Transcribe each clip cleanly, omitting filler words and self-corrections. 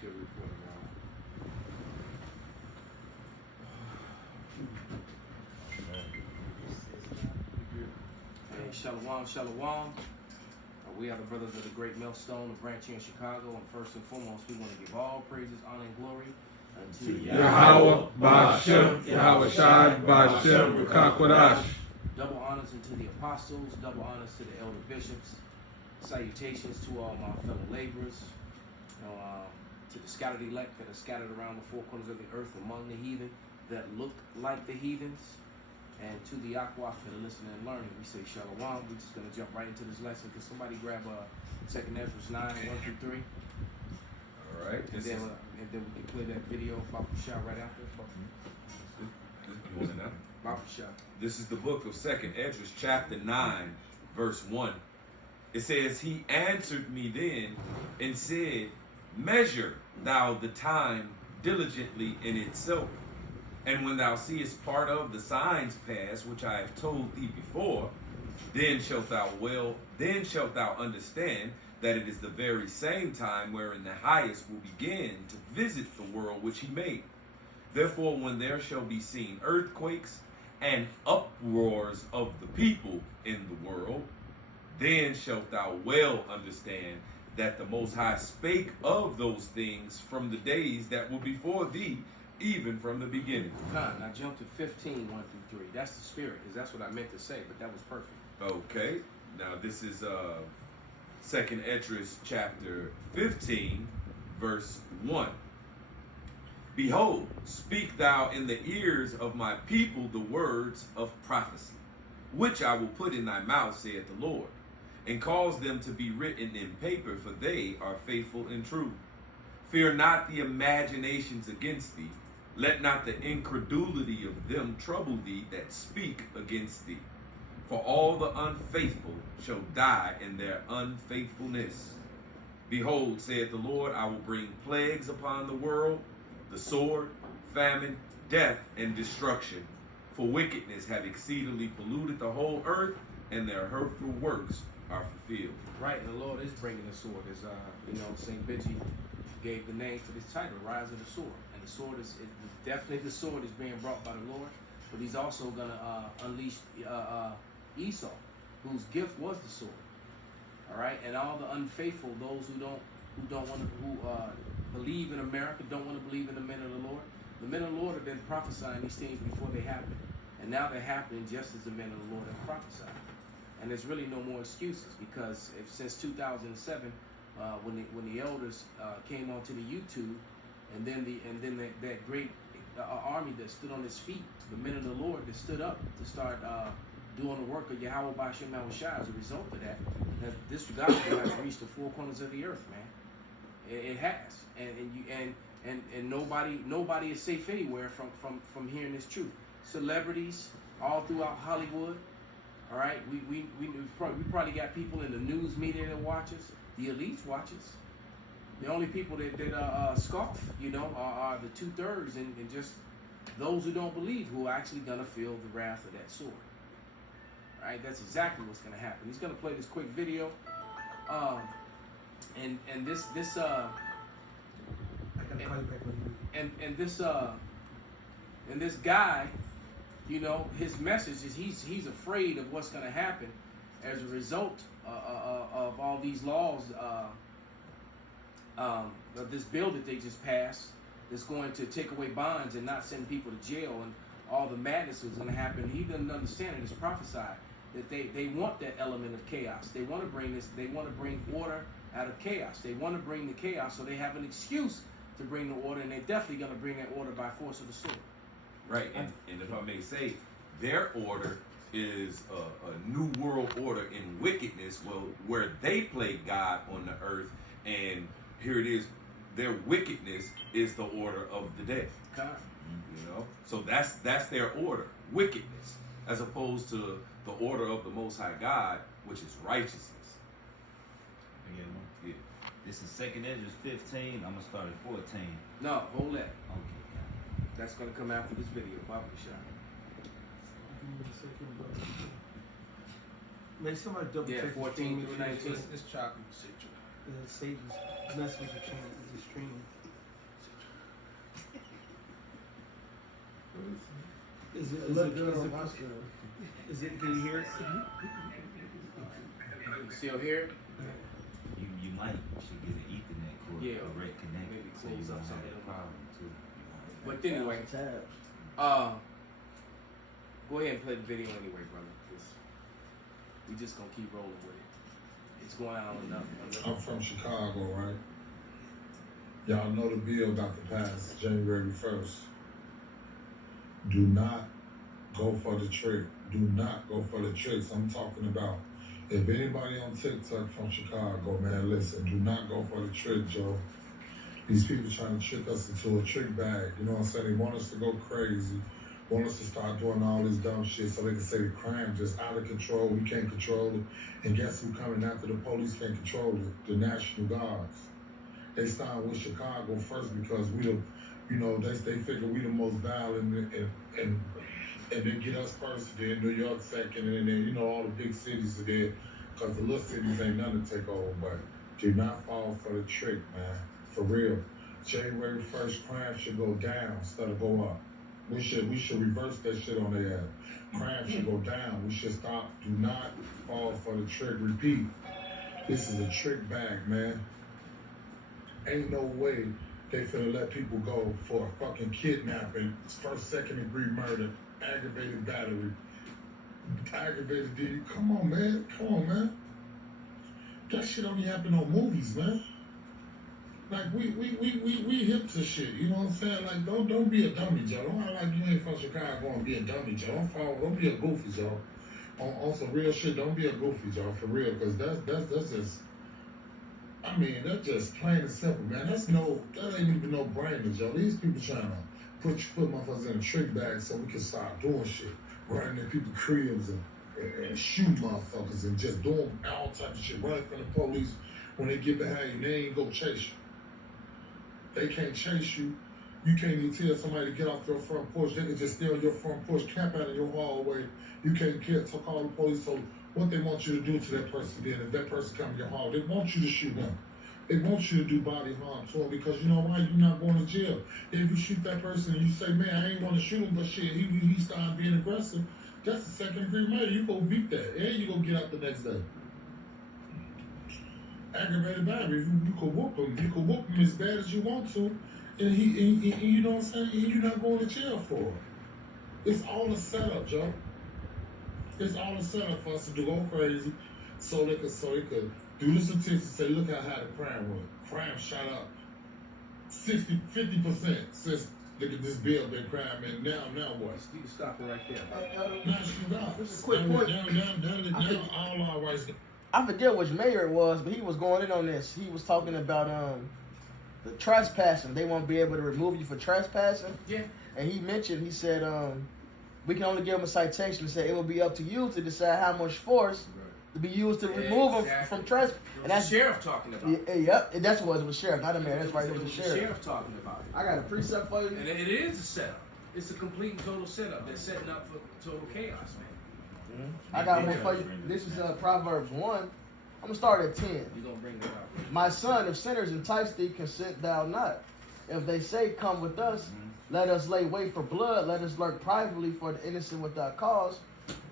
good report around. Hey, shalom, shalom. We are the brothers of the Great Millstone, a branch here in Chicago. And first and foremost, we want to give all praises, honor, and glory unto Yahweh, Ba'ashem, Yahweh Shai, Ba'ashem, Rukakwadash. Double honors unto the apostles, double honors to the elder bishops. Salutations to all my fellow laborers, to the scattered elect that are scattered around the four corners of the earth among the heathen that look like the heathens, and to the Aqua for the listening and learning. We say shalom. We're just going to jump right into this lesson. Can somebody grab 2nd Ezra 9, 1-3? All right. And then we can play that video of Baba Shah right after. You want it now? Baba Shah. This is the book of 2nd Ezra, chapter 9, verse 1. It says, He answered me then and said, Measure thou the time diligently in itself. And when thou seest part of the signs pass, which I have told thee before, then shalt thou understand that it is the very same time wherein the highest will begin to visit the world which he made. Therefore, when there shall be seen earthquakes and uproars of the people in the world, then shalt thou well understand that the Most High spake of those things from the days that were before thee, even from the beginning. Now jump to 15, 1-3. That's the spirit, because that's what I meant to say, but that was perfect. Okay. Now this is 2nd Ezra chapter 15, verse 1. Behold, speak thou in the ears of my people the words of prophecy, which I will put in thy mouth, saith the Lord, and cause them to be written in paper, for they are faithful and true. Fear not the imaginations against thee. Let not the incredulity of them trouble thee that speak against thee. For all the unfaithful shall die in their unfaithfulness. Behold, saith the Lord, I will bring plagues upon the world, the sword, famine, death, and destruction. For wickedness have exceedingly polluted the whole earth, and their hurtful works are fulfilled. Right, and the Lord is bringing the sword. As St. Benji gave the name for this title, Rise of the Sword. And the sword is definitely the sword is being brought by the Lord, but he's also going to unleash Esau, whose gift was the sword. All right, and all the unfaithful, those who believe in America, don't want to believe in the men of the Lord. The men of the Lord have been prophesying these things before they happen, and now they're happening just as the men of the Lord have prophesied. And there's really no more excuses, because since 2007, when the elders came onto the YouTube, and then that great army that stood on its feet, the men of the Lord that stood up to start doing the work of Yahweh Ba'ashem Yahweh Shai, as a result of that this gospel has reached the four corners of the earth, man. It has, and nobody is safe anywhere from hearing this truth. Celebrities all throughout Hollywood. All right, we probably got people in the news media that watch us. The elites watch us. The only people that scoff, are the 2/3 and just those who don't believe, who are actually gonna feel the wrath of that sword. All right, that's exactly what's gonna happen. He's gonna play this quick video, and this guy, his message is he's afraid of what's going to happen as a result of all these laws, of this bill that they just passed that's going to take away bonds and not send people to jail, and all the madness was going to happen. He doesn't understand it. It's prophesied that they want that element of chaos. They want to bring order out of chaos. They want to bring the chaos, so they have an excuse to bring the order, and they're definitely going to bring that order by force of the sword. Right, and if I may say, their order is a new world order in wickedness, where they play God on the earth, and here it is, their wickedness is the order of the day. God. So that's their order, wickedness, as opposed to the order of the Most High God, which is righteousness. Yeah. This is 2nd Ezra 15. I'm gonna start at 14. No, hold that. Okay. That's gonna come after this video, Baba Shah. Make somebody double check 14 through 19. It's choppy. Satan's message is extremely. Is it? Can you hear it? You still hear it? You might should get an Ethernet cord, Yeah. direct connect, Maybe so you close don't up have some of that them. problem too. But anyway, go ahead and play the video anyway, brother. 'Cause we just gonna keep rolling with it. It's going on enough. I'm from Chicago, right? Y'all know the bill about to pass January 1st. Do not go for the trick. Do not go for the tricks. I'm talking about if anybody on TikTok from Chicago, man, listen, do not go for the trick, Joe. These people trying to trick us into a trick bag. You know what I'm saying? They want us to go crazy, want us to start doing all this dumb shit so they can say the crime just out of control. We can't control it. And guess who coming after the police can't control it? The National Guards. They started with Chicago first because we the, you know, they figure we the most violent and they get us first, then New York second, and then, you know, all the big cities are there because the little cities ain't nothing to take over. But do not fall for the trick, man. For real. January 1st, crime should go down instead of go up. We should reverse that shit on their ass. Crime should go down. We should stop. Do not fall for the trick. Repeat. This is a trick bag, man. Ain't no way they finna let people go for a fucking kidnapping, first, second degree murder, aggravated battery, aggravated DD. Come on, man. Come on, man. That shit only happen on movies, man. Like we hip to shit. You know what I'm saying? Like don't be a dummy, Joe. Don't act like you ain't from Chicago and be a dummy, Joe. Don't be a goofy, Joe. On some real shit, don't be a goofy, Joe. For real, because that's just. I mean, that's just plain and simple, man. That ain't even no brainer, Joe. These people trying to put motherfuckers in a trick bag so we can start doing shit, running in people's cribs and shoot motherfuckers and just doing all types of shit, running from the police. When they get behind you, they ain't go chase you. They can't chase you. You can't even tell somebody to get off your front porch. They can just stay on your front porch, camp out in your hallway. You can't call the police. So what they want you to do to that person then, if that person come to your hall, they want you to shoot them. They want you to do body harm to them because you know why? You're not going to jail. If you shoot that person and you say, man, I ain't want to shoot him, but shit, he started being aggressive, that's a second degree murder. You go beat that. And you go get out the next day. Aggravated battery, you could whoop him. You could whoop him as bad as you want to, and you know what I'm saying? And you're not going to jail for it. It's all a setup, Joe. It's all a setup for us to go crazy, so they could do the statistics and say, look how high the crime went. Crime shot up 50% since look at this bill been crime, and now what? You can stop it right there. Now shoot up. Just a quick point. Now all our rights. I forget which mayor it was, but he was going in on this. He was talking about the trespassing. They won't be able to remove you for trespassing. Yeah. And he said, we can only give them a citation and say it will be up to you to decide how much force to be used to remove them from trespassing. And that's the sheriff talking about it. Yep, and that's what it was, sheriff, not a mayor. That's right, it was the sheriff. The sheriff talking about it. I got a precept for you. And it is a setup. It's a complete and total setup. They're setting up for total chaos, man. I got one for you. This is Proverbs 1. I'm going to start at 10. You're going to bring that up. My son, if sinners entice thee, consent thou not. If they say, come with us, let us lay wait for blood. Let us lurk privately for the innocent without cause.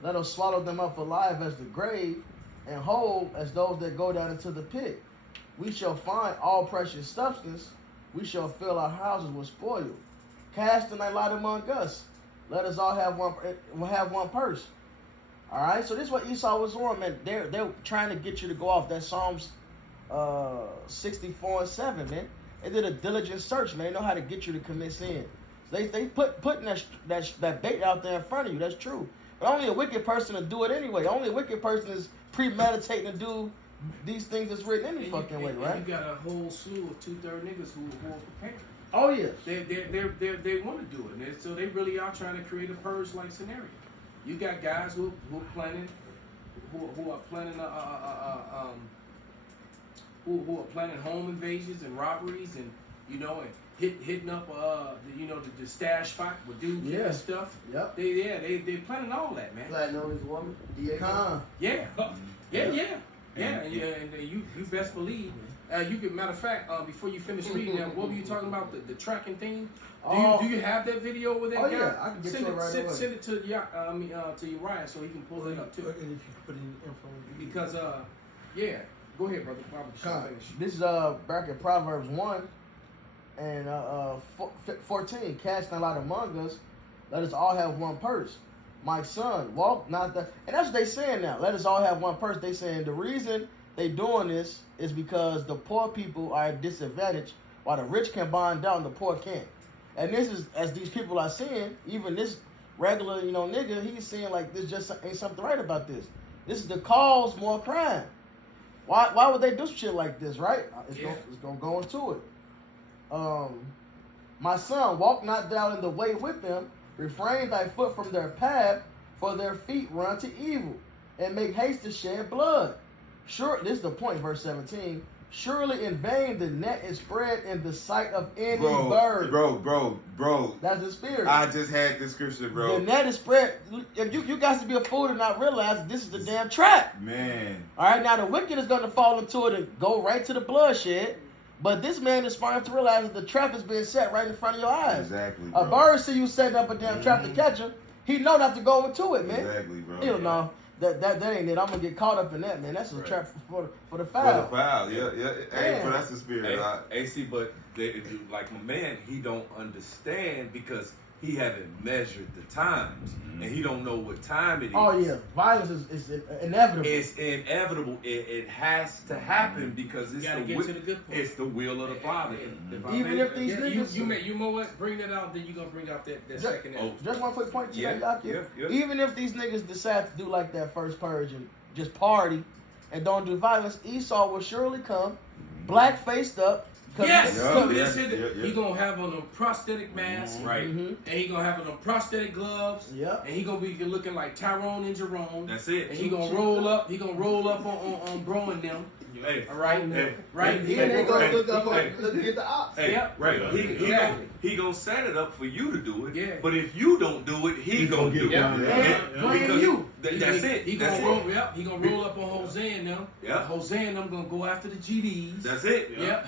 Let us swallow them up alive as the grave, and whole as those that go down into the pit. We shall find all precious substance. We shall fill our houses with spoil. Cast in thy lot among us. Let us all have one purse. All right, so this is what Esau was on, man. They're trying to get you to go off that Psalms 64 and 7, man. They did a diligent search, man. They know how to get you to commit sin. So they putting that bait out there in front of you. That's true. But only a wicked person will do it anyway. Only a wicked person is premeditating to do these things that's written any fucking way, right? You got a whole slew of 2/3 niggas who are prepared. Oh yeah. They want to do it, and so they really are trying to create a purge-like scenario. You got guys who are planning home invasions and robberies, and and hitting up the stash spot with dudes and stuff. Yep. They planning all that, man. Platinum is woman. Con. Yeah. Yeah, and you best believe. You can, matter of fact, before you finish reading that, what were you talking about? The tracking thing. Do you have that video with that guy? Yeah, I can get send to it right away. Send it to to Uriah so he can pull it up too. And if you put in info. Because yeah, go ahead, brother. This is back in Proverbs 1 and 14. Casting a lot among us, let us all have one purse. My son, walk not the, and that's what they saying now. Let us all have one purse. They saying the reason they doing this is because the poor people are at disadvantage, while the rich can bond down, the poor can't. And this is, as these people are seeing, even this regular, nigga, he's saying like this just ain't something right about this. This is the cause more crime. Why would they do shit like this, right? It's gonna go into it. My son, walk not thou in the way with them, refrain thy foot from their path, for their feet run to evil, and make haste to shed blood. Sure, this is the point, verse 17. Surely in vain the net is spread in the sight of any bird. Bro. That's the spirit. I just had this scripture, bro. The net is spread. If you guys to be a fool and not realize this is the damn trap. Man. All right, now the wicked is going to fall into it and go right to the bloodshed. But this man is smart enough to realize that the trap is being set right in front of your eyes. Exactly, A bro. bird see you setting up a damn trap to catch him. He know not to go into it, man. Exactly, bro. He don't know. That ain't it. I'm gonna get caught up in that, man. That's a trap for the foul. For the foul, yeah. Hey, Yeah. bro, that's the spirit. AC, but like my man, he don't understand because he haven't measured the times, and he don't know what time it is. Oh yeah, violence is inevitable. It's inevitable. It has to happen because it's gotta get to the good part. It's the will of the Father. Even if these niggas, you know what? Bring that out, then you gonna bring out that second. just one quick point to Yeah, that, y'all. yeah. Even if these niggas decide to do like that first purge and just party and don't do violence, Esau will surely come, black faced up. Yes, Yeah. he gonna have on a prosthetic mask, Right. Mm-hmm. and he gonna have on prosthetic gloves, Yep. and he gonna be looking like Tyrone and Jerome. That's it. And he gonna roll up. He gonna roll up on Bro and them. Hey, All right, hey, right. Then they gonna look up hey, look at the ops. Hey, Yep. right. Exactly. He gonna set it up for you to do it. Yeah. But if you don't do it, he gonna do it. Yeah. Because you. that's it. He That's gonna roll. it. Yep. He gonna roll up on Jose and them. Yeah. Jose and them gonna go after the GDs. That's it. Yep.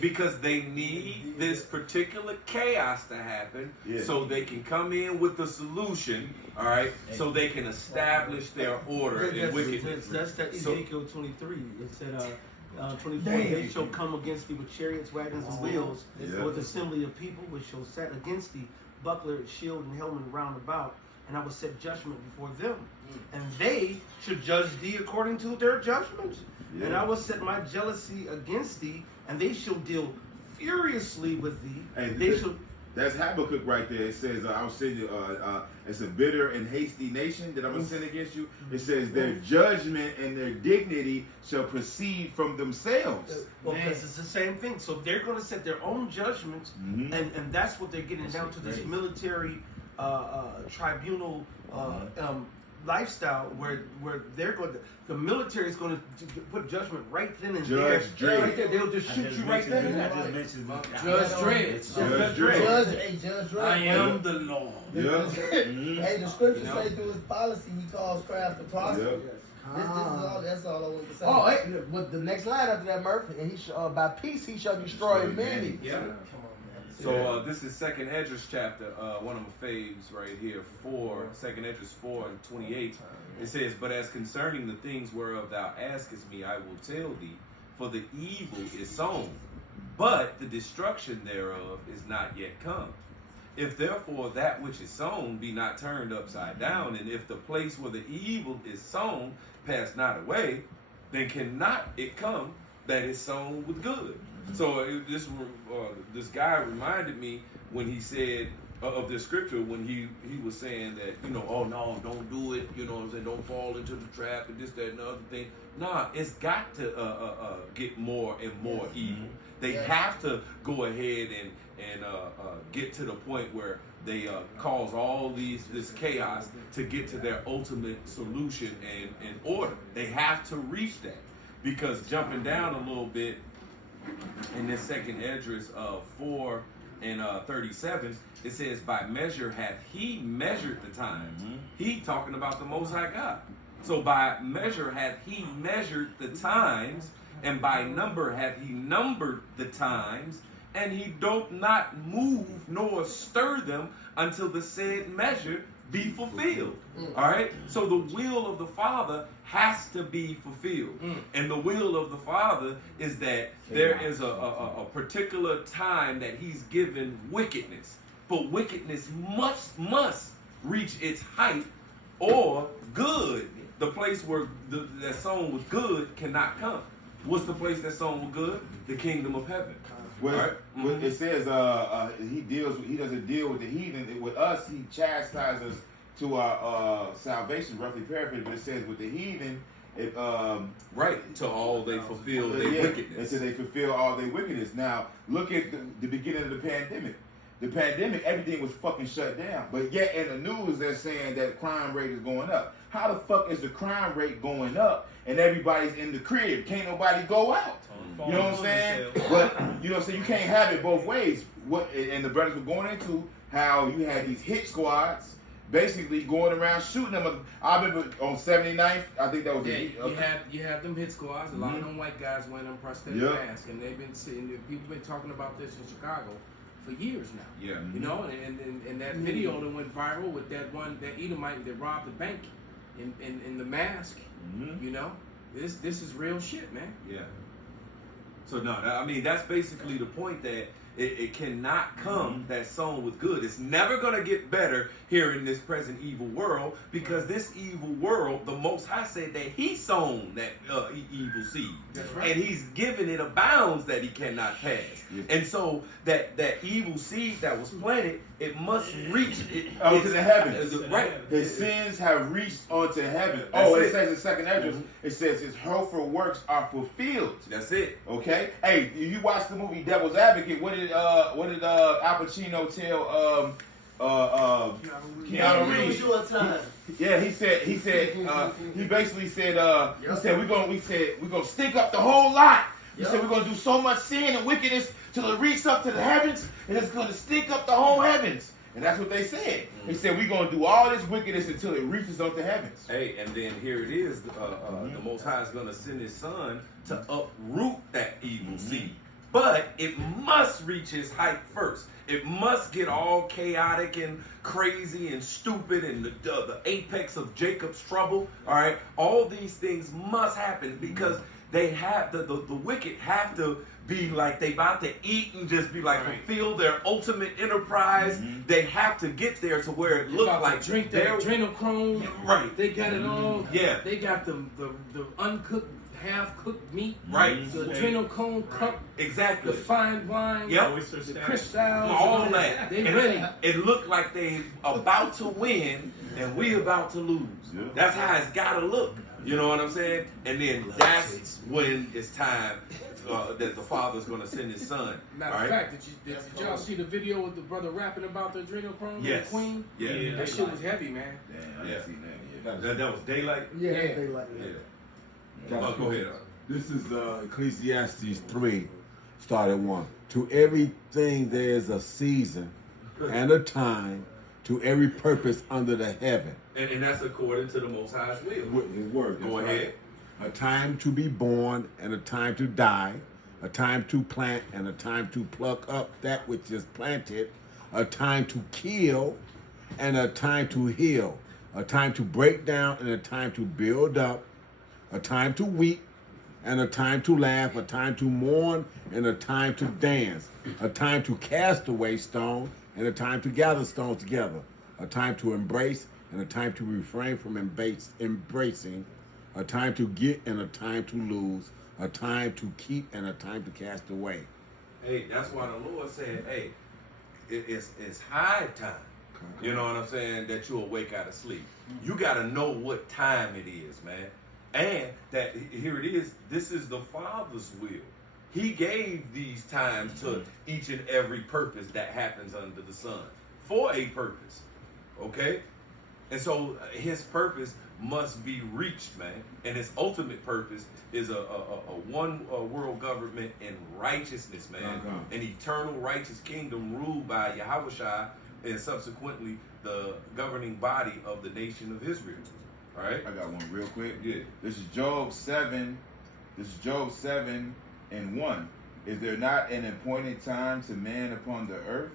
Because they need this particular chaos to happen so they can come in with the solution, all right, so they can establish their order in wickedness. That's that So- Ezekiel 23. It said 24, they shall come against thee with chariots, wagons, and wheels, Yeah. with assembly of people, which shall set against thee buckler, shield, and helmet round about, and I will set judgment before them, and they should judge thee according to their judgments. And I will set my jealousy against thee, and they shall deal furiously with thee. And They shall. that's Habakkuk right there. It says, I'll send you, it's a bitter and hasty nation that I'm going to send against you. It says, their judgment and their dignity shall proceed from themselves. Well, because it's the same thing. So they're going to set their own judgments, and that's what they're getting down to, this military tribunal lifestyle where they're going to, the military is going to put judgment right then and there. Judge Dredd. Right there. They'll just shoot you right then and there. Judge Dredd. Judge Dredd. Judge I Dredd. am the Lord. Yeah. Hey, the scripture You know? say through his policy he calls craft to prosper. Yeah. This is all. That's all I want to say. Oh, hey, with the next line after that, Murphy, and he by peace he shall destroy many. Yeah. So this is Second Esdras chapter, one of my faves right here, 2 Esdras 4 and 28. It says, but as concerning the things whereof thou askest me, I will tell thee, for the evil is sown, but the destruction thereof is not yet come. If therefore that which is sown be not turned upside down, and if the place where the evil is sown pass not away, then cannot it come that is sown with good. So this guy reminded me when he said of this scripture when he was saying that, oh no, don't do it, what I'm saying, don't fall into the trap and this, that, and the other thing. Nah, it's got to get more and more evil. They have to go ahead and get to the point where they cause all this chaos to get to their ultimate solution and order. They have to reach that, because jumping down a little bit in this second Esdras 4 and 37, it says, by measure hath he measured the times. He talking about the Most High God. So by measure hath he measured the times, and by number hath he numbered the times, and he doth not move nor stir them until the said measure be fulfilled. All right? So the will of the Father has to be fulfilled. And the will of the Father is that there is a particular time that he's given wickedness. But wickedness must reach its height, or good, the place where that sown with good cannot come. What's the place that's sown with good? The kingdom of heaven. Well, Right. it says he doesn't deal with the heathen. With us, he chastises us to our salvation. Roughly paraphrased, but it says with the heathen, Right, to all they fulfill their wickedness. Until they fulfill all their wickedness. Now, look at the beginning of the pandemic. The pandemic, everything was fucking shut down. But yet in the news, they're saying that crime rate is going up. How the fuck is the crime rate going up and everybody's in the crib? Can't nobody go out. You know what I'm saying? But, you know what I'm saying? You can't have it both ways. And the brothers were going into how you had these hit squads basically going around shooting them. I remember on 79th, I think that was you have them hit squads. A lot of them white guys wearing them prosthetic masks, and they've been seeing, people been talking about this in Chicago for years now. Yeah. You know, and that video that went viral with that Edomite that robbed the bank in the mask. You know, this is real shit, man. Yeah. So no, I mean that's basically the point, that it cannot come that sown with good. It's never gonna get better here in this present evil world, because this evil world, the Most High said that He sown that evil seed, That's right. and He's given it a bounds that He cannot pass. Yeah. And so that evil seed that was planted, it must reach to the heavens. Right. His sins have reached onto heaven. That's It it. says in second address, it says his hurtful works are fulfilled. That's it. Okay. Hey, you watched the movie Devil's Advocate? What did Al Pacino tell Keanu It was Reeves? your time. Yeah, he basically said we're gonna stink up the whole lot. He said we're gonna do so much sin and wickedness till it reaches up to the heavens, and it's gonna stink up the whole heavens. And that's what they said. He said we're gonna do all this wickedness until it reaches up to heavens. Hey, and then here it is. The Most High is going to send His Son to uproot that evil seed. But it must reach its height first. It must get all chaotic and crazy and stupid and the apex of Jacob's trouble. All right, all these things must happen, because they have the wicked have to be like they about to eat and just be like fulfill their ultimate enterprise. They have to get there to where it look like drink that adrenochrome. Right. They got it all. Yeah. They got the uncooked, half-cooked meat. Right. The adrenochrome cup. Exactly. The fine wine. Yep. The crystals. All that. They And ready. It looked like they about to win and we about to lose. Yeah. That's how it's gotta look. You know what I'm saying? And then that's when it's time that the Father's gonna send His Son. Matter All of right? fact, did y'all see the video with the brother rapping about the adrenochrome? Yes. The queen? Yeah. That shit was heavy, man. Damn, I Yeah. didn't see that. That was daylight. Yeah, Yeah. they like Yeah. that. Go ahead. This is Ecclesiastes 3, start at 1. To everything there is a season and a time, to every purpose under the heaven. And that's according to the Most High's will. With His word. Go that's ahead. right. A time to be born and a time to die, a time to plant and a time to pluck up that which is planted, a time to kill and a time to heal, a time to break down and a time to build up, a time to weep and a time to laugh, a time to mourn and a time to dance, a time to cast away stone and a time to gather stones together, a time to embrace and a time to refrain from embracing, a time to get and a time to lose, a time to keep and a time to cast away. Hey, that's why the Lord said, hey, it's high time. You know what I'm saying? That you awake out of sleep. You got to know what time it is, man. And that here it is. This is the Father's will. He gave these times to each and every purpose that happens under the sun for a purpose. Okay? And so His purpose must be reached, man. And His ultimate purpose is a one world government in righteousness, man. An eternal righteous kingdom ruled by Yahushua and subsequently the governing body of the nation of Israel. All right. I got one real quick. Yeah. This is Job 7. This is Job 7:1. Is there not an appointed time to man upon the earth?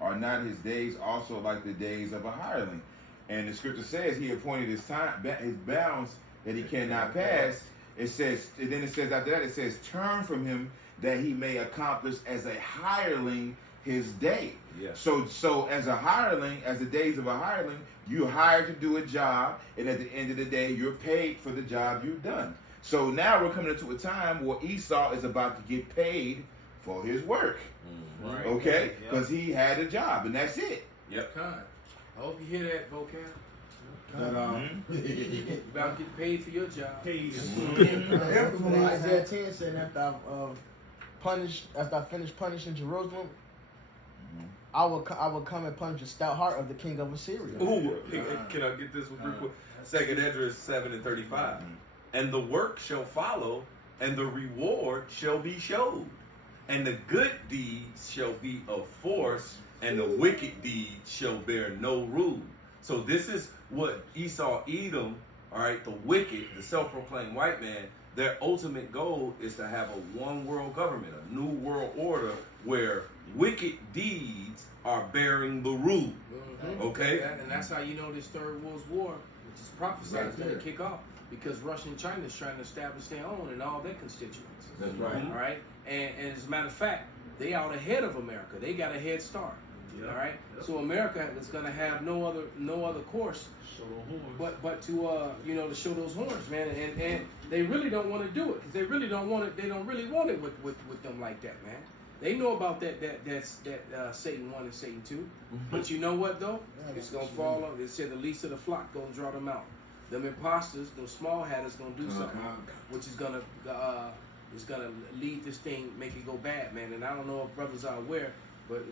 Are not his days also like the days of a hireling? And the scripture says he appointed his time, his bounds that he cannot pass. It says, and then it says after that, it says, turn from him that he may accomplish as a hireling his day. Yeah. So as a hireling, as the days of a hireling, you're hired to do a job, and at the end of the day, you're paid for the job you've done. So now we're coming into a time where Esau is about to get paid for his work. Right. Okay? Yep. Because he had a job, and that's it. Yep. Con. I hope you hear that, vocab. But, You about to get paid for your job. Isaiah 10 said after I finish punishing Jerusalem, I will come and punish the stout heart of the king of Assyria. Ooh, can I get this one real quick? Second Esdras 7:35. And the work shall follow, and the reward shall be showed, and the good deeds shall be of force, and the wicked deeds shall bear no rule. So this is what Esau, Edom, all right, the wicked, the self-proclaimed white man, their ultimate goal is to have a one world government, a new world order where wicked deeds are bearing the rule. Okay? And that's how you know this Third World War, which is prophesied, is going to kick off, because Russia and China is trying to establish their own and all their constituents. That's right. All right? And as a matter of fact, they out ahead of America. They got a head start. All right? So America is going to have no other course but to to show those horns, man. And they really don't want to do it, because they really don't want it. They don't really want it with them like that, man. They know about that Satan 1 and Satan 2. But you know what though? It's gonna fall on. They said the least of the flock gonna draw them out. Them imposters, those small hatters, gonna do something, which is gonna lead this thing, make it go bad, man. And I don't know if brothers are aware, but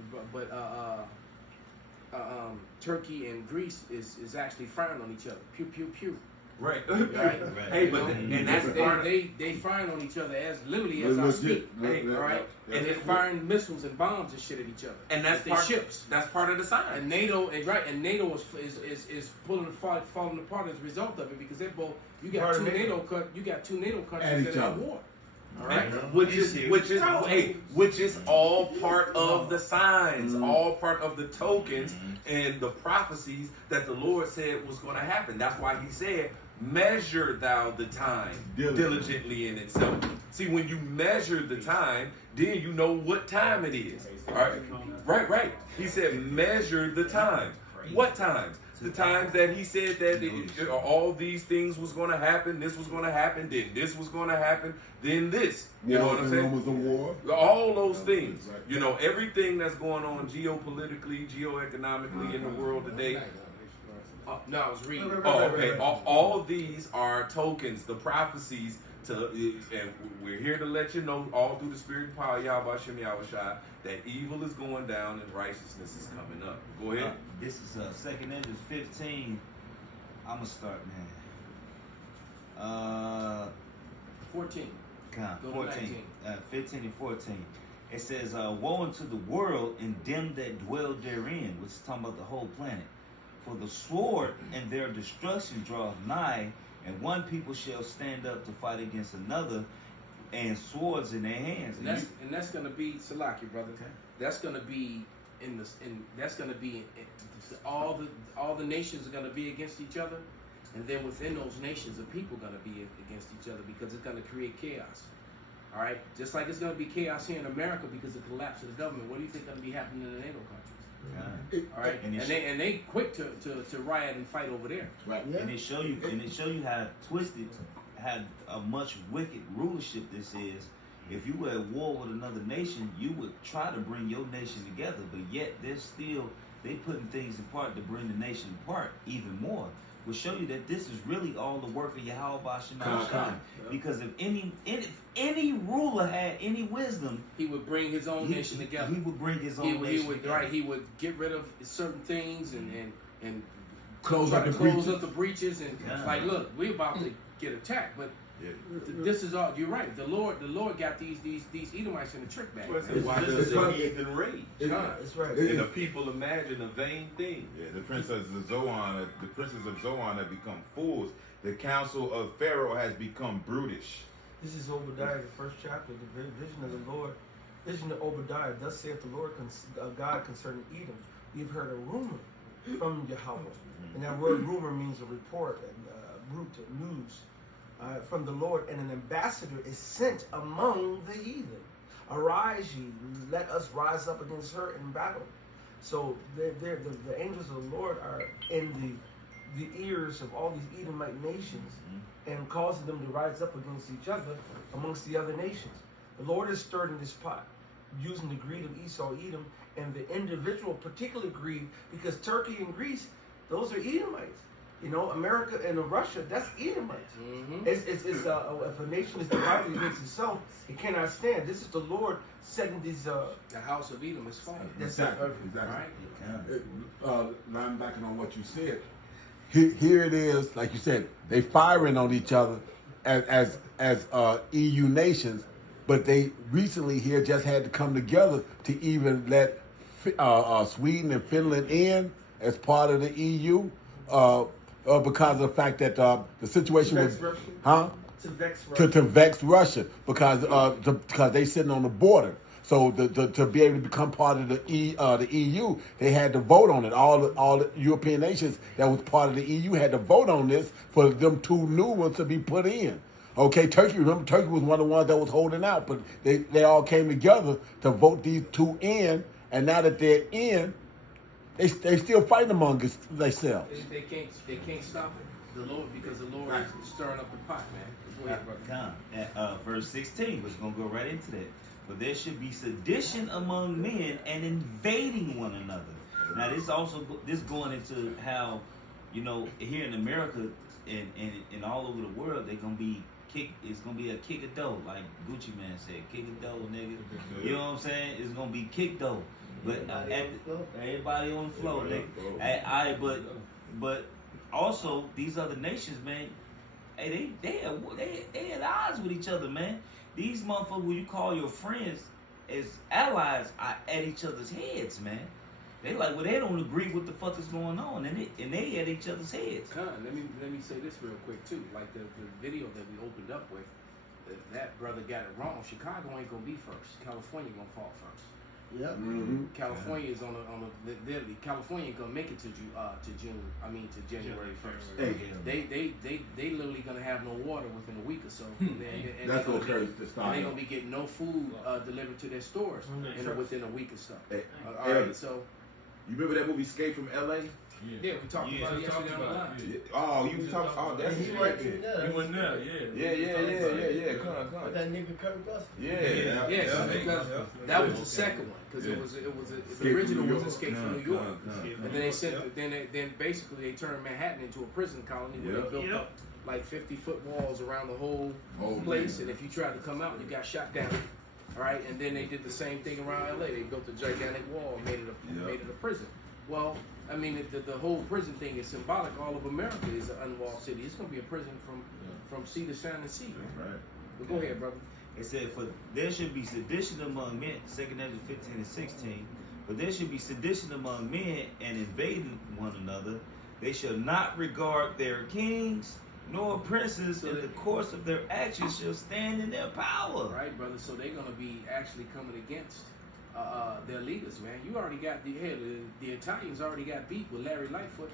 Turkey and Greece is actually firing on each other. Pew pew pew. Right. Right. Hey, but and that's part of they firing on each other as literally as I speak. All right, and they're firing missiles and bombs and shit at each other. and that's their part, ships. That's part of the sign. And NATO is falling apart as a result of it, because they're both. You got two NATO countries that are at war. All right, Which is all part of the signs, all part of the tokens and the prophecies that the Lord said was going to happen. That's why He said, "Measure thou the time diligently in itself." See, when you measure the time, then you know what time it is. All right, right. He said, "Measure the time." What times? The times that He said that all these things was going to happen, this was going to happen, then this was going to happen, then this. You know what I'm saying? Was a war. All those things. You know, everything that's going on geopolitically, geoeconomically in the world today. No, I was reading. Oh, okay. All of these are tokens, the prophecies. And we're here to let you know, all through the spirit and power of Yahweh Shem Yahushua, that evil is going down and righteousness is coming up. Go ahead. This is Second Esdras 15. I'm gonna start, man. 14. Go to 14, 15 and 14. It says, "Woe unto the world and them that dwell therein," which is talking about the whole planet. "For the sword and their destruction draweth nigh, and one people shall stand up to fight against another, and swords in their hands." And that's gonna be Salaki, brother. Okay. That's gonna be all the nations are gonna be against each other, and then within those nations, the people are gonna be against each other, because it's gonna create chaos. All right, just like it's gonna be chaos here in America because of the collapse of the government. What do you think gonna be happening in the NATO countries? All right, and they quick to riot and fight over there. Right. Yeah. And it show you how twisted, how a much wicked rulership this is. If you were at war with another nation, you would try to bring your nation together, but yet they putting things apart to bring the nation apart even more. Will show you that this is really all the work of Yahweh Shem. Because if any ruler had any wisdom, He would bring his own nation together. He would bring his own nation together. Right. He would get rid of certain things and Close try up to the close breaches. up the breaches and Yeah. like, look, we're about to get attacked, but This is all. You're right. The Lord got these Edomites in the trick bag. Well, man. why does the heathen rage? That's right. And the people imagine a vain thing. Yeah, the princes of Zoan have become fools. The counsel of Pharaoh has become brutish. This is Obadiah, the first chapter, the vision of the Lord. Vision of Obadiah. Thus saith the Lord God concerning Edom. We've heard a rumor from Yahweh. And that word rumor means a report and root news from the Lord. And an ambassador is sent among the heathen. Arise ye, let us rise up against her in battle. So the angels of the Lord are in the ears of all these Edomite nations and causing them to rise up against each other amongst the other nations. The Lord is stirring this pot, using the greed of Esau, Edom, and the individual particular greed, because Turkey and Greece, those are Edomites. You know, America and Russia, that's Edomites. If a nation is divided against itself, it cannot stand. This is the Lord setting these. The house of Edom is falling. Exactly. Right? Linebacking on what you said. Here it is, like you said, they firing on each other as EU nations, but they recently here just had to come together to even let Sweden and Finland in as part of the EU because of the fact that the situation was, To vex Russia. to vex Russia because they sitting on the border. So to be able to become part of the EU, they had to vote on it. All the European nations that was part of the EU had to vote on this for them two new ones to be put in. Okay, Turkey was one of the ones that was holding out, but they all came together to vote these two in, and now that they're in, they still fighting among themselves. They can't stop it. The Lord, because the Lord is stirring up the pot, man. Go ahead, brother. At verse 16, we're going to go right into that. But there should be sedition among men and invading one another. Now, this going into how, you know, here in America and all over the world, they're going to be it's going to be a kick of dough, like Gucci Man said, kick of dough, nigga. You know what I'm saying? It's going to be kick dough. But everybody on the floor, nigga. But also, these other nations, man, hey, they at odds with each other, man. These motherfuckers, when you call your friends as allies, are at each other's heads, man. They like, well, they don't agree what the fuck is going on, and they at each other's heads. Let me say this real quick too. Like the video that we opened up with, that brother got it wrong. Chicago ain't gonna be first. California gonna fall first. Yep. California is on a California ain't gonna make it to January 1st. They literally gonna have no water within a week or so. And That's what occurs to start. they're gonna be getting no food delivered to their stores within a week or so. All Hey, right, so you remember that movie Escape from L.A.? yeah, we talked about it yesterday on the line. Oh, you was talking. Oh, that's He went there. He went there, yeah. Yeah. Come With on. that nigga Kurt Russell. Yeah. Yeah, because that was the second one. Because the original was Escape from New York, and then they said then basically they turned Manhattan into a prison colony where they built up like 50-foot walls around the whole place, and if you tried to come out, you got shot down. All right, and then they did the same thing around LA. They built a gigantic wall and made it a prison. Well, I mean, the whole prison thing is symbolic. All of America is an unwalled city. It's going to be a prison from sea to shining sea. Right. But go ahead, brother. It said, for there should be sedition among men, 2 Ezra 15 and 16, but there should be sedition among men and invading one another. They shall not regard their kings nor princes, in the course of their actions shall stand in their power. Right, brother. So they're going to be actually coming against their leaders, man. You already got the Italians already got beef with Larry Lightfoot.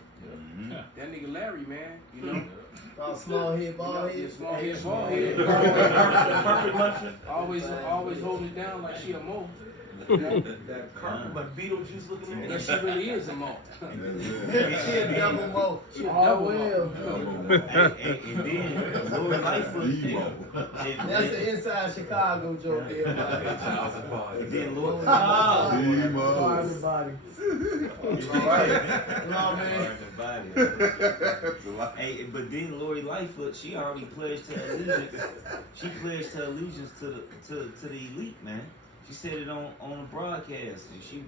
That nigga Larry, man, you know. Small head, ball head. Small head, ball head. Always holding it down like she a mole. That carpet, like Beetlejuice looking at Yeah, she really is a mole. She a double mo. She a Oh, double well. mole. And then Lord Lightfoot. That's the inside Chicago joke there. And then Lord Everybody. No, man. Hey, but then Lori Lightfoot, she already pledged her allegiance. She pledged her allegiance to the elite, man. She said it on the broadcast.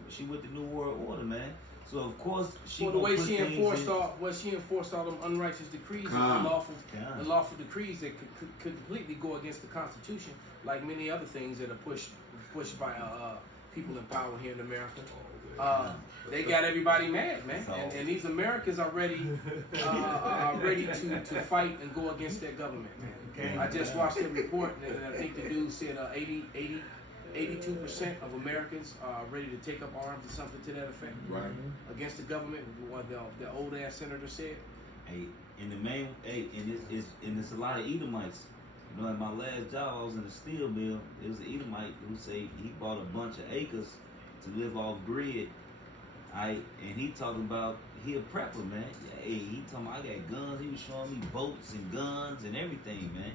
She with the New World Order, man. So of course she Well, the gonna way put she things enforced in- all them unrighteous decrees, and Con. unlawful decrees that could completely go against the Constitution, like many other things that are pushed by people in power here in America. They got everybody mad, man, and these Americans are ready to fight and go against their government, man. I just watched a report, and I think the dude said 82% of Americans are ready to take up arms or something to that effect, Right. against the government. What the old ass senator said. Hey, and the main, and it's a lot of Edomites. You know, at my last job, I was in a steel mill. It was an Edomite who said he bought a bunch of acres to live off grid. And he talking about he a prepper, man. Hey, he talking about I got guns. He was showing me boats and guns and everything, man.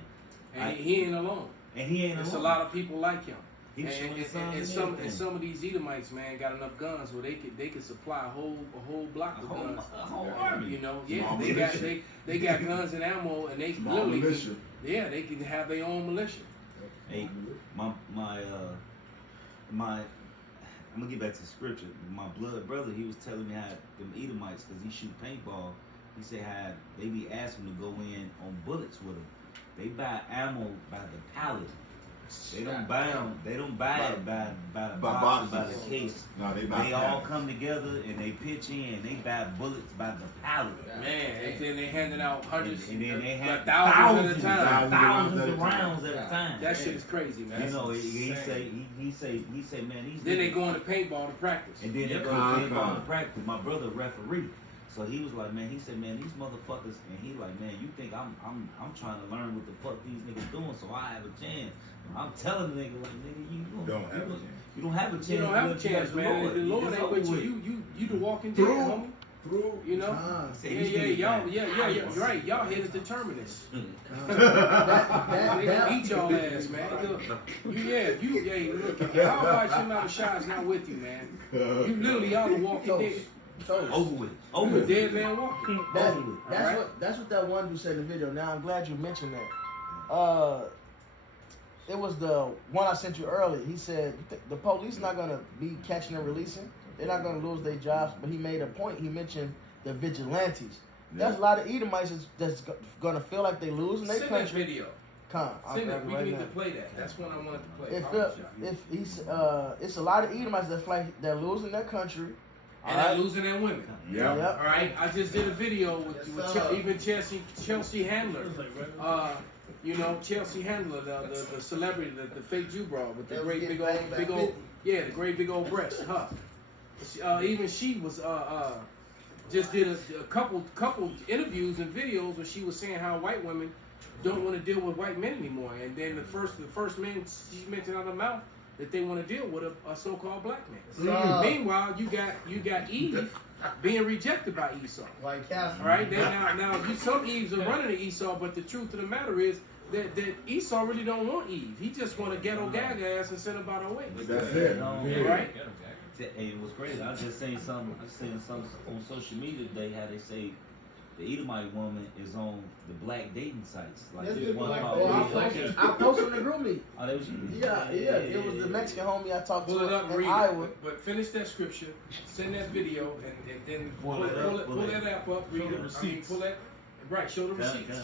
And he ain't alone. And he ain't There's alone. a lot of people like him. He was showing his sons And and some everything. of these Edomites, man, got enough guns where they could supply a whole block of guns. A whole army. You know, yeah, Small they militia. got guns and ammo, and they Small literally militia. they can have their own militia. Hey, I'm gonna get back to the scripture. My blood brother, he was telling me how them Edomites, because he shoot paintball, he said how they be asking to go in on bullets with them. They buy ammo by the pallet. They don't buy them. They don't buy it by the box, by the case. No, they all come together and they pitch in. They buy bullets by the pallet. Man, and then they handing out hundreds, And then they have thousands at a time. thousands of rounds at a time. That shit is crazy, man. You know, he say, man, these. Then they niggas- go into paintball to practice. And then they go Con, to paintball con. to practice. My brother referee. So he was like, man, he said, man, these motherfuckers, and he like, man, you think I'm trying to learn what the fuck these niggas doing, so I have a chance. I'm telling the nigga, like, nigga, Don't have a chance. You don't have a chance. You don't have a unless you chance, got man. The Lord It's ain't over with you. You the walking dead, homie. You know? He said, Yeah, these yeah, niggas y'all, got yeah, powers. right. Y'all here to determine this. They that, gonna eat y'all ass, man. Look, look, if y'all watch him out of shots not with you, man. You literally y'all the walking dead. Over with. Over with. Dead man walking. That's Alright. that's what that one dude said in the video. Now I'm glad you mentioned that. It was the one I sent you earlier. He said the police not gonna be catching and releasing. They're not gonna lose their jobs. But he made a point. He mentioned the vigilantes. There's a lot of Edomites that's gonna feel like they losing their Send that country. video. Come, I'll Send grab it. it We right need now. to play that. That's one I wanted to play. If he's it's a lot of Edomites that feel like they're losing their country. And Alright? they're losing their women. Yeah. Yep. All right, I just did a video with even Chelsea Handler. You know Chelsea Handler, the celebrity, the fake Jew broad with the That was great getting big banged by old, yeah, the great big old breasts. Even she was just did a couple interviews and videos where she was saying how white women don't want to deal with white men anymore, and then the first men she mentioned out of her mouth that they want to deal with a so-called black man. Meanwhile, you got Eve being rejected by Esau. Like Castle. All right, now some Eves are running to Esau, but the truth of the matter is that Esau really don't want Eve. He just want to ghetto gag ass and send her about her way. That's it. All right. Hey, it was crazy. I just seen something on social media today how they say the Edomite woman is on the black dating sites. Like That's this good. one Like, called I posted on the group meet. Oh, that was you? Yeah. It was the Mexican homie I talked Pull it to up, in read Iowa. it, but finish that scripture, send that video, and then Pull that app up, read Show the the receipts. receipts. Pull that, right, show the receipts.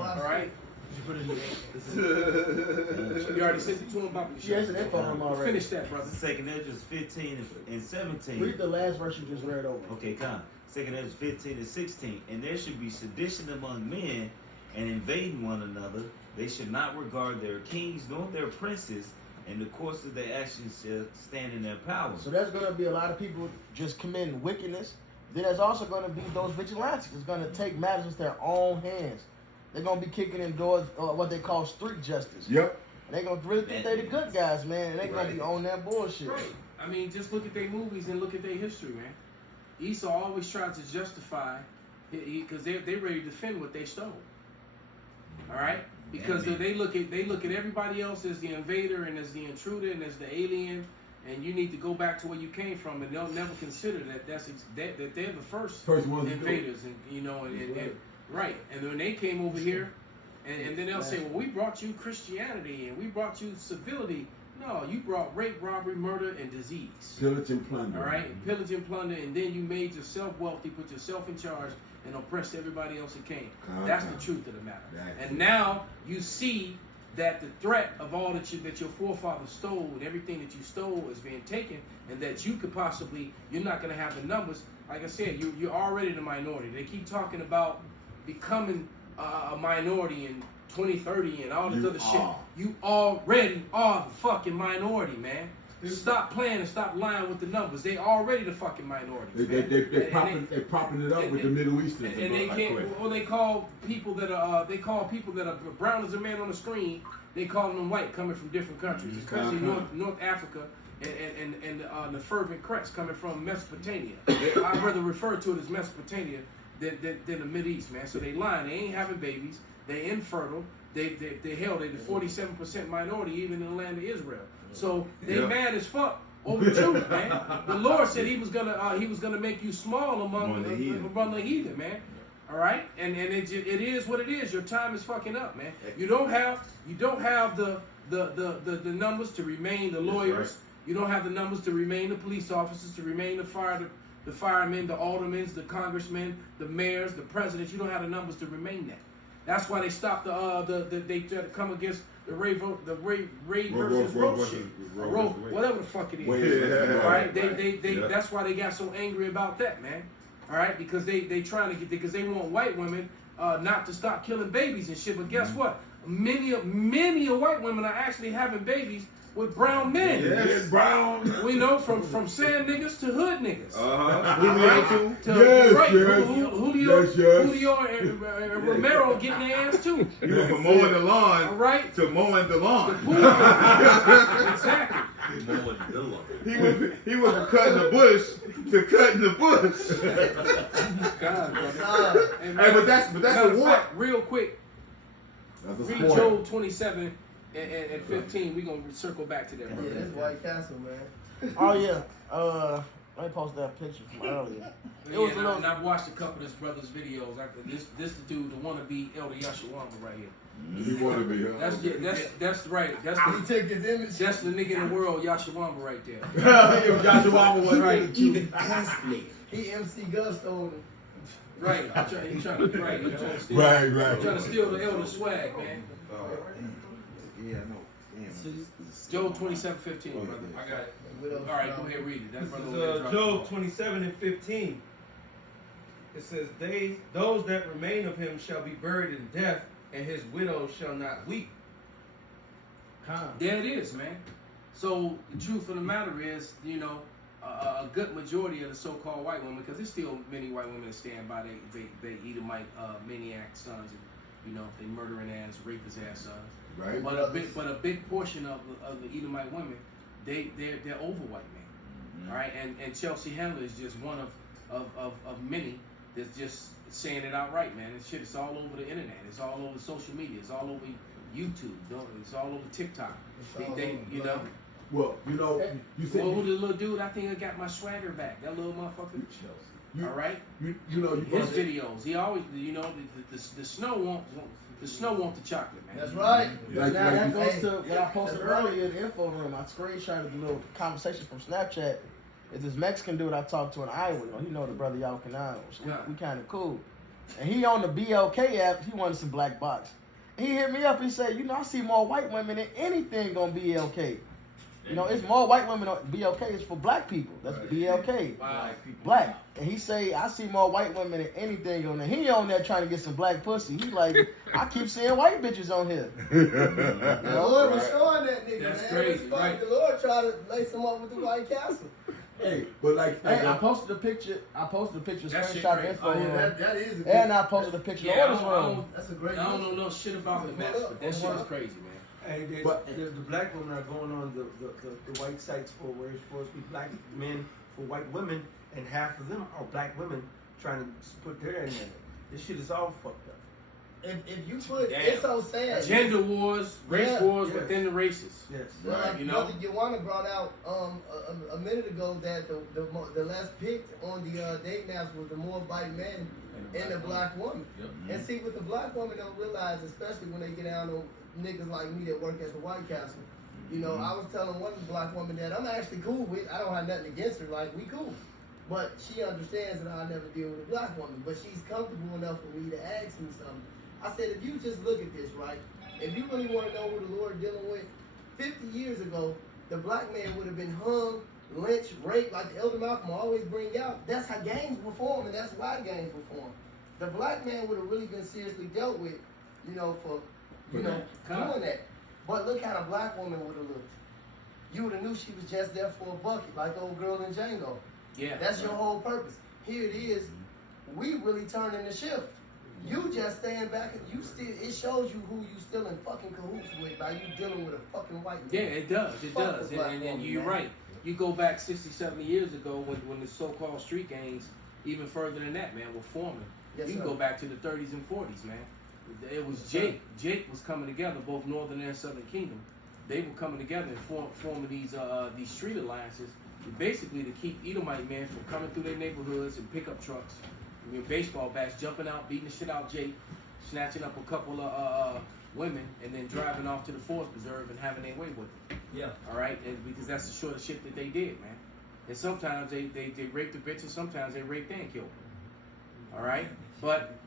All right. You already sent it to him, Bobby. She has an info on him already. Finish that, brother. Second Ezra 15 and 17. Read the last verse you just read over. Okay, come. Second Ezra 15 and 16. And there should be sedition among men and invading one another. They should not regard their kings nor their princes, and the course of their actions shall stand in their power. So there's going to be a lot of people just committing wickedness. Then there's also going to be those vigilantes that's going to take matters into their own hands. They're going to be kicking in doors, what they call street justice. Yep. And they're going to really think they're the good guys, man. And they're going to be on that bullshit. Right. I mean, just look at their movies and look at their history, man. Esau always tried to justify, because they're ready to defend what they stole. All right, because they look at everybody else as the invader and as the intruder and as the alien, and you need to go back to where you came from, and they'll never consider that that they're the first ones to do it. invaders, and you know, and right, and when they came over here, and then they'll say, well, we brought you Christianity and we brought you civility. No, you brought rape, robbery, murder, and disease. Pillage and plunder. All right, and pillage and plunder, and then you made yourself wealthy, put yourself in charge, and oppressed everybody else that came. That's the truth of the matter. Exactly. And now you see that the threat of all that your forefathers stole and everything that you stole is being taken, and that you could possibly, you're not going to have the numbers. Like I said, you're already the minority. They keep talking about becoming a minority in 2030 and all this other shit. You already are the fucking minority, man. Stop playing and stop lying with the numbers. They already the fucking minority. They propping it up with the Middle Easterns. And they can't. Well, they call people that are brown as a man on the screen. They call them white, coming from different countries, especially North Africa and the fervent crest coming from Mesopotamia. I'd rather refer to it as Mesopotamia than the Middle East, man. So they lying. They ain't having babies. They infertile. They the 47% minority even in the land of Israel. So they mad as fuck over the truth, man. The Lord said He was gonna make you small among the heathen, man. All right, and it is what it is. Your time is fucking up, man. You don't have the numbers to remain the lawyers. Right. You don't have the numbers to remain the police officers, to remain the firemen, the aldermen, the congressmen, the mayors, the presidents. You don't have the numbers to remain that. That's why they stopped they tried to come against the Ray versus Roe shit, whatever the fuck it is. All right, that's why they got so angry about that, man. All right, because they trying to get because they want white women not to stop killing babies and shit. But guess what? Many white women are actually having babies with brown men. Yes, brown. We know from sand niggas to hood niggas. Julio and Romero getting their ass too. You went from mowing the lawn to mowing the lawn. Exactly. He was from cutting the bush to cutting the bush. God, but that's a war. Real quick. Read Job 27 and 15. We're gonna circle back to that. Yeah, that's White Castle, man. Oh yeah. Let me post that picture from earlier. And I've watched a couple of this brother's videos. This the dude, the wannabe Elder Yashawama right here. He wanna be, huh? That's right. He took his image. That's the nigga in the world, Yashawama right there. Yashawama was right. Even asked me. He MC Gusto on him. Right. He's trying to steal. Right. Trying to steal the elder swag, man. Yeah, no. Job 27:15, brother. I got it. All right, go ahead, read it. That's This is Job 27 and 15. It says, those that remain of him shall be buried in death, and his widow shall not weep. There it is, man. So the truth of the matter is, a good majority of the so-called white women, because there's still many white women that stand by they Edomite maniac sons, and they murdering ass, rapist ass sons. Right. But a big portion of the Edomite women, they're over white men. Mm-hmm. All right, and Chelsea Handler is just one of many that's just saying it outright, man. This shit is all over the internet. It's all over social media. It's all over YouTube. It's all over TikTok. Well, you said who the little dude? I think I got my swagger back. That little motherfucker. All right. His videos. He always, the snow won't the chocolate, man. That's right. Like, now that goes to what I posted earlier in the info room. I screenshotted the little conversation from Snapchat. It's this Mexican dude I talked to in Iowa. He know the brother y'all can know. So we kind of cool. And he on the BLK app. He wanted some black box. He hit me up. He said, I see more white women than anything on BLK. It's more white women on BLK. It's for black people. That's BLK. Black. And he say, I see more white women than anything on there. He on there trying to get some black pussy. He like, I keep seeing white bitches on here. The Lord was showing that nigga, That's man. crazy, right? The Lord tried to lace him up with the White Castle. Hey, but I posted a picture. Screenshot the info. That is a and I posted a picture of the orders room. That's a great I don't know shit about the mess, but that shit is crazy, man. Hey, the black women are going on the white sites for where it's supposed to be black men for white women, and half of them are black women trying to put their in there. This shit is all fucked up. If you put, it's so sad. Gender wars, race wars within the races. Yes. Well, like Brother Yawana brought out a minute ago that the less picked on the date maps was the more white men and the black woman. Yep. And see, what the black woman don't realize, especially when they get down on niggas like me that work at the White Castle, You know, I was telling one black woman that I'm actually cool with. I don't have nothing against her. Like, we cool. But she understands that I'll never deal with a black woman. But she's comfortable enough for me to ask me something. I said, if you just look at this, right? If you really want to know who the Lord dealing with, 50 years ago, the black man would have been hung, lynched, raped, like the Elder Malcolm always bring out. That's how gangs were formed, and that's why gangs were formed. The black man would have really been seriously dealt with, you know, for doing that. But look how the black woman would have looked. You would have knew she was just there for a bucket, like the old girl in Django. Yeah. That's your whole purpose. Here it is. We really turning the shift. You just stand back and you still, it shows you who you still in fucking cahoots with by you dealing with a fucking white man. Yeah, it does. It Fuck does. the black And woman, you're man. right. You go back 60, 70 years ago when the so-called street gangs, even further than that, man, were forming. Yes, You can sir. go back to the 30s and 40s, man. It was Jake. Jake was coming together, both Northern and Southern Kingdom. They were coming together and forming these street alliances, basically to keep Edomite men from coming through their neighborhoods and pickup trucks, with baseball bats, jumping out, beating the shit out Jake, snatching up a couple of women, and then driving off to the Forest Preserve and having their way with it. Yeah. All right, and because that's the sort of shit that they did, man. And sometimes they raped the bitches, sometimes they raped and killed them. All right,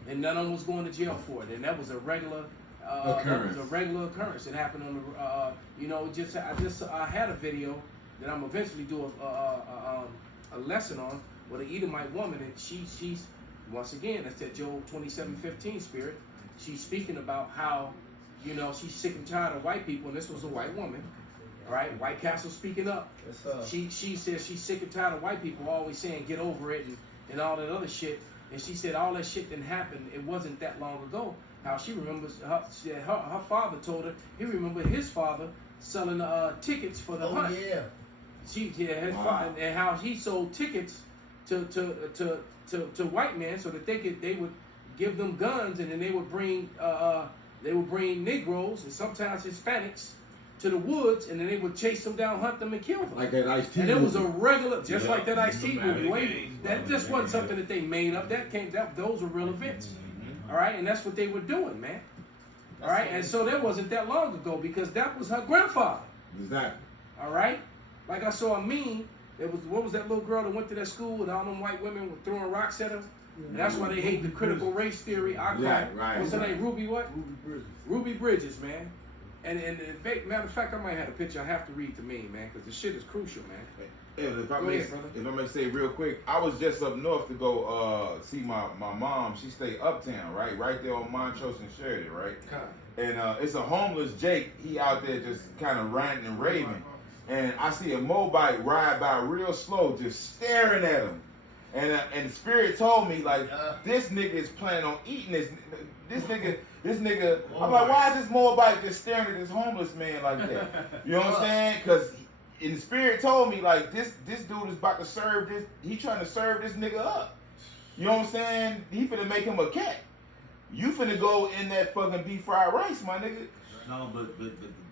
and none of them was going to jail for it, and that was a regular Occurrence. That was a regular occurrence. It happened on the, I had a video that I'm eventually do a lesson on with an Edomite woman, and she's once again, that's that Job 27:15 spirit. She's speaking about how, she's sick and tired of white people, and this was a white woman. All right, White Castle speaking up. She says she's sick and tired of white people always saying get over it and all that other shit. And she said all that shit didn't happen. It wasn't that long ago. How she remembers her father told her he remembered his father selling tickets for the hunt. Yeah. Father, and how he sold tickets to white men so that they would give them guns, and then they would bring Negroes and sometimes Hispanics to the woods, and then they would chase them down, hunt them, and kill them. Like that Ice-T And it was a movie. regular, just like that Ice-T Dramatic movie. gangs, That just wasn't something that they made up. Those were real events. All right, and that's what they were doing, man. All right, and so that wasn't that long ago because that was her grandfather. Exactly. All right, like I saw a meme. What was that little girl that went to that school and all them white women were throwing rocks at her? And that's why they hate the critical race theory. I call it. Right. What's her name? Ruby what? Ruby Bridges. Ruby Bridges, man. And matter of fact, I might have a picture. I have to read the meme, man, because the shit is crucial, man. If I Go may, ahead, brother. if I may say real quick, I was just up north to go see my mom. She stayed uptown, right there on Montrose and Sheridan, right? And it's a homeless Jake. He out there just kind of ranting and raving. And I see a Mobite ride by real slow, just staring at him. And the spirit told me, like, this nigga is planning on eating this nigga. I'm like, why is this Moabite just staring at this homeless man like that? You know what I'm saying? Because in the spirit told me, like, this dude is about to serve this. He trying to serve this nigga up. You know what I'm saying? He finna make him a cat. You finna go in that fucking beef fried rice, my nigga. No, but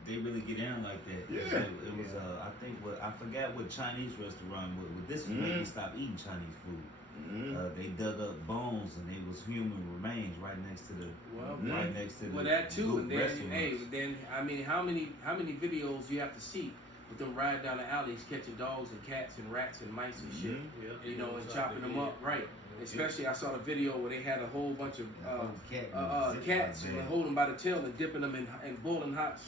they really get down like that. Yeah. It was I forgot what Chinese restaurant was. This was when they stopped eating Chinese food. They dug up bones and they was human remains right next to the That too. good And then, restaurants. then I mean, how many videos you have to see with them riding down the alleys catching dogs and cats and rats and mice and shit, and chopping them up, right? Especially, I saw the video where they had a whole bunch of cats and they hold them by the tail and dipping them in boiling hot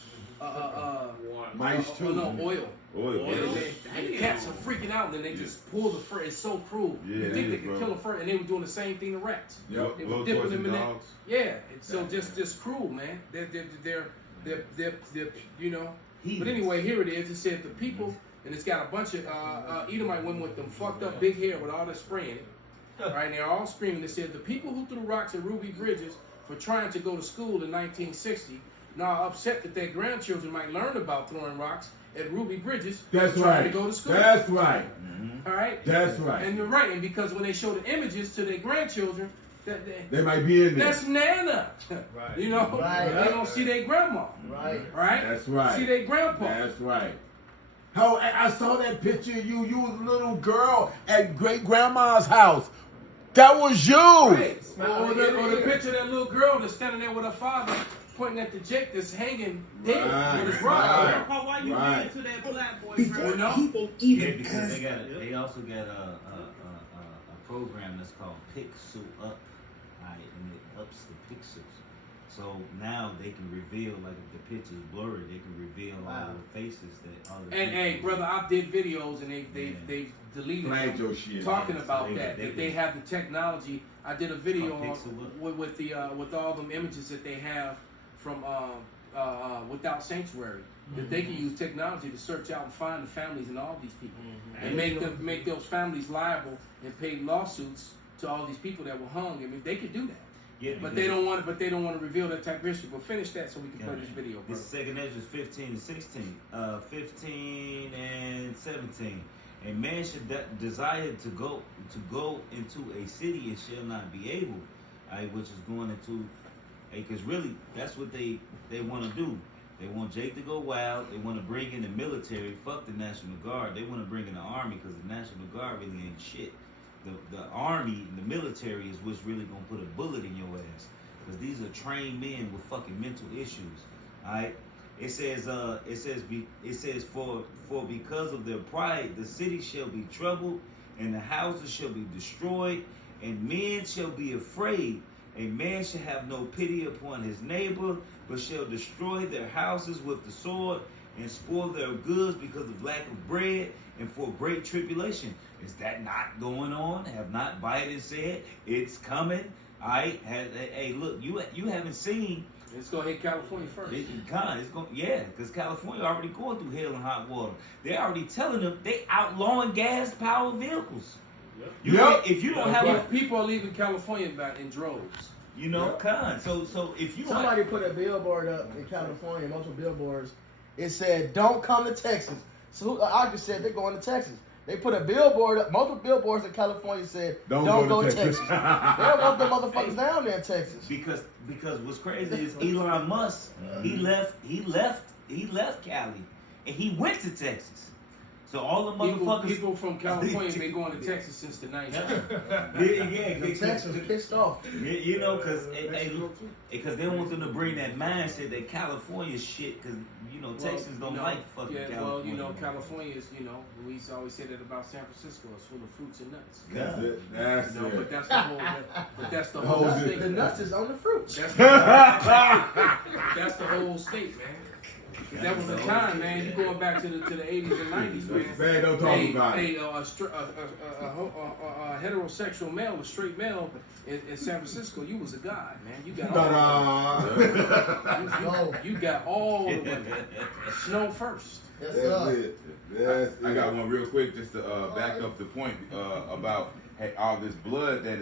Mice too. oil. Oil. And the cats are freaking out, and then they just pull the fur. It's so cruel. Yeah, you think it they is, could bro. kill a fur, and they were doing the same thing to rats. Yep. They were dipping them in there. Yeah, it's so just cruel, man. They're But anyway, here it is. It said the people, and it's got a bunch of Edomite women with them fucked up big hair with all that spray in it. Right, and they're all screaming. It said the people who threw rocks at Ruby Bridges for trying to go to school in 1960 now are upset that their grandchildren might learn about throwing rocks at Ruby Bridges That's for trying right. to go to school. That's right. All right. That's right. And you're right, and because when they show the images to their grandchildren, They might be in there. that's Nana. Right. You know, Right. they don't see their grandma. Right. Right. That's right. See their grandpa. That's right. How I saw that picture of you. You was a little girl at great grandma's house. That was you. Right. Or the picture of that little girl that's standing there with her father pointing at the Jake that's hanging dead Right, with his right. rod. Grandpa, why you Right. mean to that black boy? Before bro? people even because they also got a program that's called Pixel Up, right, and it ups the pixels. So now they can reveal, like if the picture's blurry, they can reveal all the faces that other And hey, people- brother, I did videos and they've deleted Flag them your shit. talking about They- that. they- That they have the technology. I did a video Oh, Pixel Up. with all them images that they have from Without Sanctuary. That they can use technology to search out and find the families and all these people and make those families liable and pay lawsuits to all these people that were hung. I mean, they could do that. Yeah, But because they don't want to reveal that type of history. But finish that so we can play this video, bro. This is 2nd Ezra 15 and 16. 15 and 17. A man should desire to go into a city and shall not be able, which is going into, because really that's what they want to do. They want Jake to go wild. They want to bring in the military. Fuck the National Guard. They want to bring in the army because the National Guard really ain't shit. The army and the military is what's really gonna put a bullet in your ass, because these are trained men with fucking mental issues. All right. It says for because of their pride, the city shall be troubled, and the houses shall be destroyed, and men shall be afraid. A man shall have no pity upon his neighbor, but shall destroy their houses with the sword, and spoil their goods because of lack of bread, and for great tribulation. Is that not going on? Have not Biden said it's coming? All right. Hey, look, you haven't seen. Let's go hit California first. Because California already going through hell and hot water. They're already telling them they outlawing gas-powered vehicles. If you don't have people are leaving California back in droves. So if you don't Somebody put a billboard up in California, multiple billboards. It said, "Don't come to Texas." So I just said they're going to Texas. They put a billboard up, multiple billboards in California said, "Don't go to Texas." They don't want them motherfuckers down there in Texas. because what's crazy is Elon Musk, he left Cali and he went to Texas. So all the motherfuckers People from California been going to Texas since the 90s. Texas pissed off. Because they want them to bring that mindset that California shit, because Texans don't like fucking California. Well, California is, we always say that about San Francisco. It's full of fruits and nuts. That's it. That's it. But that's the whole state. The nuts is on the fruit. That's the whole state, man. That was the time, man. You going back to the 80s and 90s, man. Man, don't talk about it. A heterosexual male, a straight male in San Francisco, you was a god, man. You got you got all the women. Snow first. Yes, That's sir. it. That's I got it. one real quick just to back up the point about all this blood that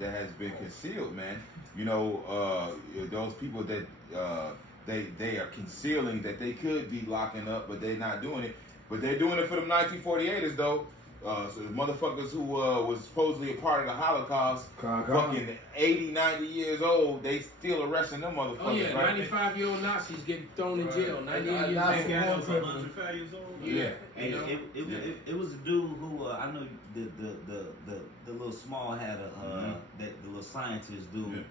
has been concealed, man. Those people that they are concealing that they could be locking up, but they're not doing it. But they're doing it for them 1948ers though. So the motherfuckers who was supposedly a part of the Holocaust, fucking 80, 90 years old, they still arresting them motherfuckers. Oh yeah, right? 95-year-old Nazis getting thrown in jail. 98 years Nazi old. war criminal. 105 years old. Yeah. And it was a dude who I know the little small hat that the little scientist dude. Yeah.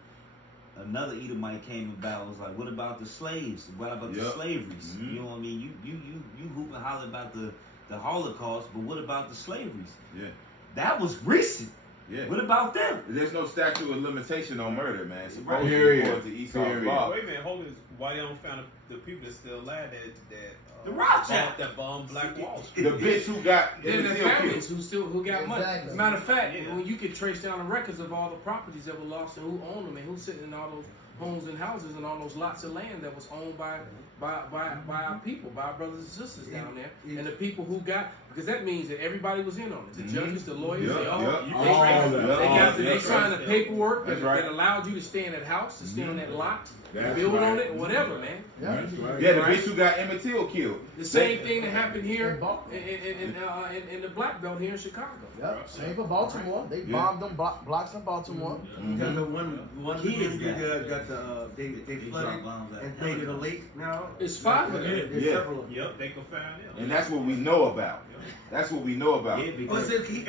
Another Edomite came about, was like, what about the slaves? What about the slaveries? You know what I mean? You hoop and holler about the Holocaust, but what about the slaveries? Yeah. That was recent. Yeah. What about them? There's no statute of limitation on murder, man. Right. Supposedly, Period. according to Esau's Period. law. Wait a minute, hold this. Why they don't found the people that still alive The Rothschild. that bomb Black Wall The Street? bitch who got Then the Emmett Till families killed. who got money. Exactly. As a matter of fact, Yeah. when you could trace down the records of all the properties that were lost and who owned them and who's sitting in all those homes and houses and all those lots of land that was owned by our people, by our brothers and sisters down there, and the people who got, because that means that everybody was in on it. The judges, the lawyers, Yep, they all yep. they signed the paperwork That's that, right. that allowed you to stay in that house, to stay on that lot, That's build on right. it, or whatever, man. That's right. Yeah, the bitch who got Emmett Till killed. The same thing that happened here in the Black Belt here in Chicago. Yep. Same for Baltimore. They bombed them blocks in Baltimore. Because the one of the Kids men got the they flooded dropped bombs at and created a lake now, found. It's 5 of them. There's Yeah. several of them. Yep, they can find them. And that's what we know about. That's what we know about. Yeah, Oh, because it's like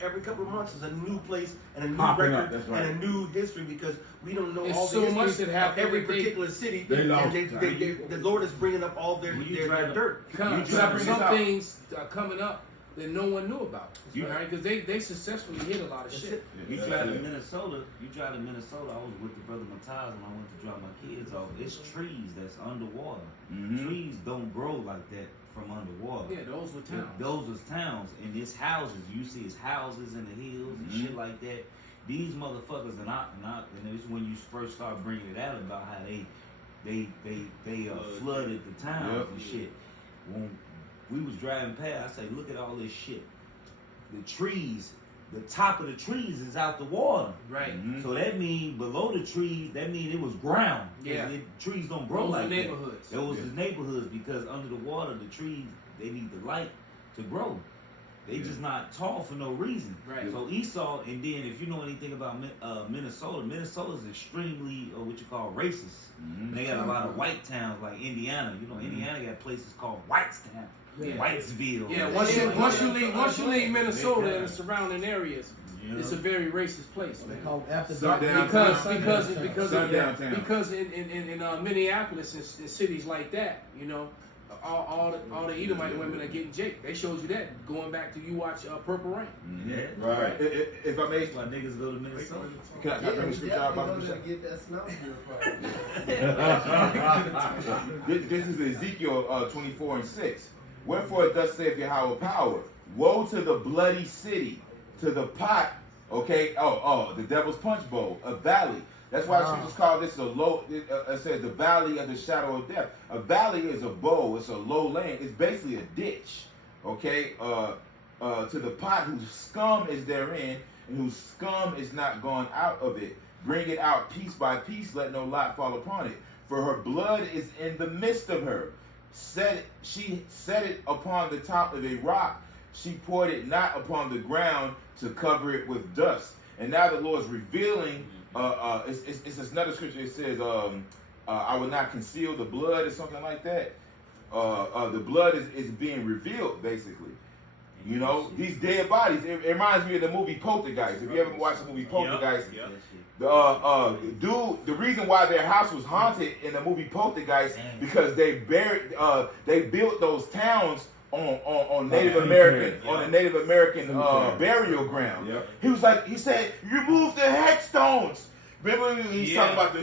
every couple of months is a new place and a new Popping up, record that's right. and a new history because we don't know It's all so the much history that of happened every that they- particular city. they lost. And the Lord is bringing up all their When you their try to- dirt. Some things are coming up that no one knew about. You- Right? Because they successfully hit a lot of That's shit. it. You drive to Minnesota. I was with the brother Matthias when I went to drop my kids off. It's trees that's underwater. Mhm. Trees don't grow like that from underwater. Yeah, those were towns. Those was towns, and it's houses. You see, it's houses in the hills and shit like that. These motherfuckers, and it's when you first start bringing it out about how they flooded the towns Yep. and shit. When we was driving past, I say, look at all this shit. The trees, the top of the trees is out the water. Right. Mhm. So that means below the trees, that means it was ground. 'Cause Yeah. trees don't grow Those like were that. neighborhoods. Those the neighborhoods because under the water, the trees, they need the light to grow. They just not tall for no reason. Right. So Esau, and then if you know anything about Minnesota's extremely what you call racist. Mhm. They got a lot of white towns like Indiana. You know, Indiana got places called Whitestown, Yeah. Whitesville. Yeah, and once shit you like once that. you leave Minnesota Yeah. and the surrounding areas, You it's know? a very racist place, They man. call it after Sundown dark. Sundown town. Because in Minneapolis and cities like that, you know, all the Edomite women are getting japed. They showed you that going back to you watch Purple Rain. Yeah. Right. If I may, That's why niggas go to Minnesota. can I Yeah, bring we the scripture out definitely about gonna the get that snow from. This is Ezekiel 24:6. Wherefore thus saith Yahweh power, woe to the bloody city, to the pot, okay, the devil's punch bowl, a valley. That's why the scriptures call this a low, it says the valley of the shadow of death. A valley is a bowl, it's a low lane, it's basically a ditch, okay, to the pot whose scum is therein, and whose scum is not gone out of it. Bring it out piece by piece, let no lot fall upon it. For her blood is in the midst of her. She set it upon the top of a rock. She poured it not upon the ground to cover it with dust. And now the Lord's revealing, it's another scripture. It says, I will not conceal the blood or something like that. The blood is being revealed, basically. You know, these dead bodies. It reminds me of the movie Poltergeist. If you ever watched the movie Poltergeist, Yep. the reason why their house was haunted in the movie Poltergeist because they built those towns on Native American on a Native American burial ground. Yep. He said, you moved the headstones. Remember he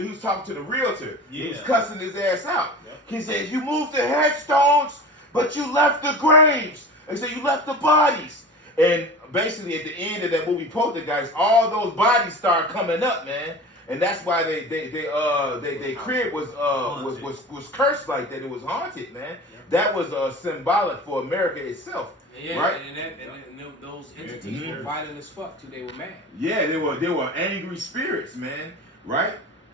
was talking to the realtor. He was Yeah. cussing his ass out. He said, you moved the headstones, but you left the graves. He said, you left the bodies. And basically at the end of that movie Poltergeist, all those bodies start coming up, man. And that's why they crib was cursed like that. It was haunted, man. That was symbolic for America itself. Yeah, right? and those entities were violent as fuck too. They were mad. Yeah, they were angry spirits, man. Right?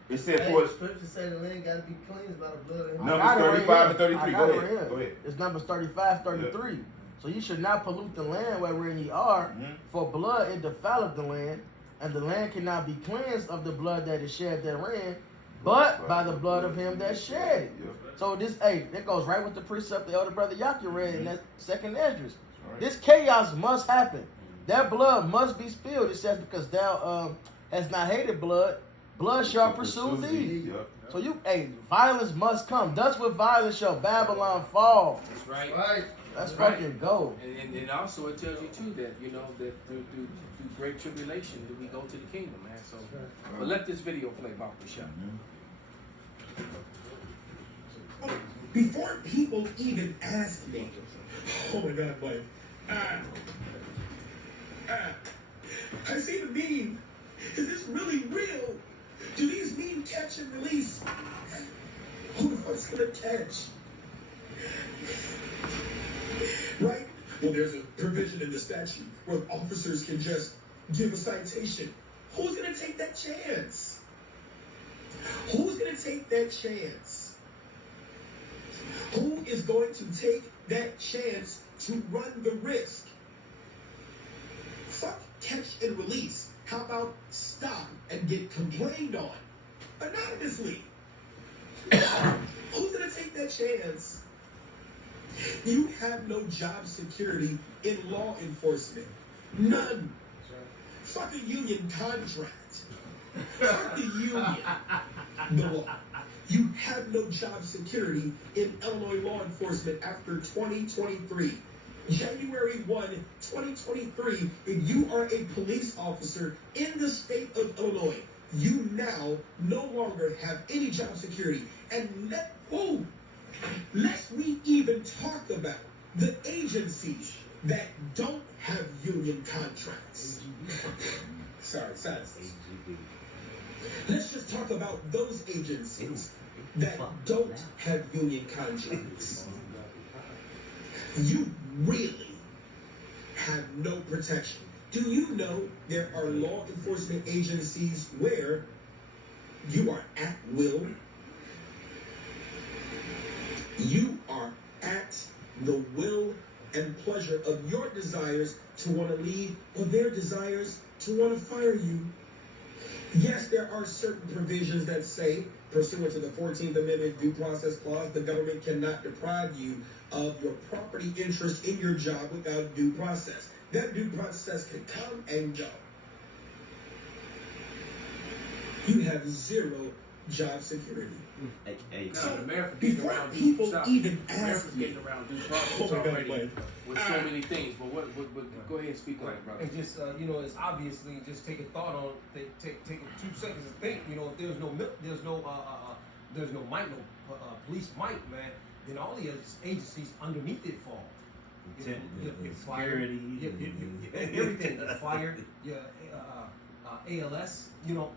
It said Hey, for the scripture say the land got to be cleansed by the blood of him. Numbers 35 and 33. I Go got it ahead. right Go here. ahead. It's Numbers 35, 33. So you should not pollute the land wherein ye are, for blood it defileth the land, and the land cannot be cleansed of the blood that is shed therein, but by the blood of him that shed it. So that goes right with the precept the elder brother Yaki read in that second Esdras. This chaos must happen. That blood must be spilled. It says, because thou hast not hated blood, blood shall pursue thee. So violence must come. Thus with violence shall Babylon fall. That's right. Right. That's Right. fucking gold. And also it tells you too that that through great tribulation that we go to the kingdom, man. So, but let this video play about the show. Before people even ask me, oh my God, Mike, I see the meme. Is this really real? Do these memes catch and release? Who the fuck's gonna catch? Right? Well, there's a provision in the statute where officers can just give a citation. Who's gonna take that chance? Who's gonna take that chance? Who is going to take that chance to run the risk? Fuck catch and release. How about stop and get complained on anonymously? Who's gonna take that chance? You have no job security in law enforcement. None. Fuck a union contract. Fuck the union. The law. You have no job security in Illinois law enforcement after 2023. January 1, 2023, if you are a police officer in the state of Illinois, you now no longer have any job security. And lest we even talk about the agencies that don't have union contracts. Sorry. Let's just talk about those agencies that don't have union contracts. You really have no protection. Do you know there are law enforcement agencies where you are at will? You are at the will and pleasure of your desires to want to leave or their desires to want to fire you. Yes, there are certain provisions that say, pursuant to the 14th Amendment Due Process Clause, the government cannot deprive you of your property interest in your job without due process. That due process can come and go. You have zero job security. Now, America before getting around people even America's ask me, getting around due process already with so many things. But go ahead and speak on it, brother. And just it's obviously just take a thought on take 2 seconds to think. You know, if there's no might, no police might, man, then all the other agencies underneath it fall. Your fire, everything, your fire, your ALS,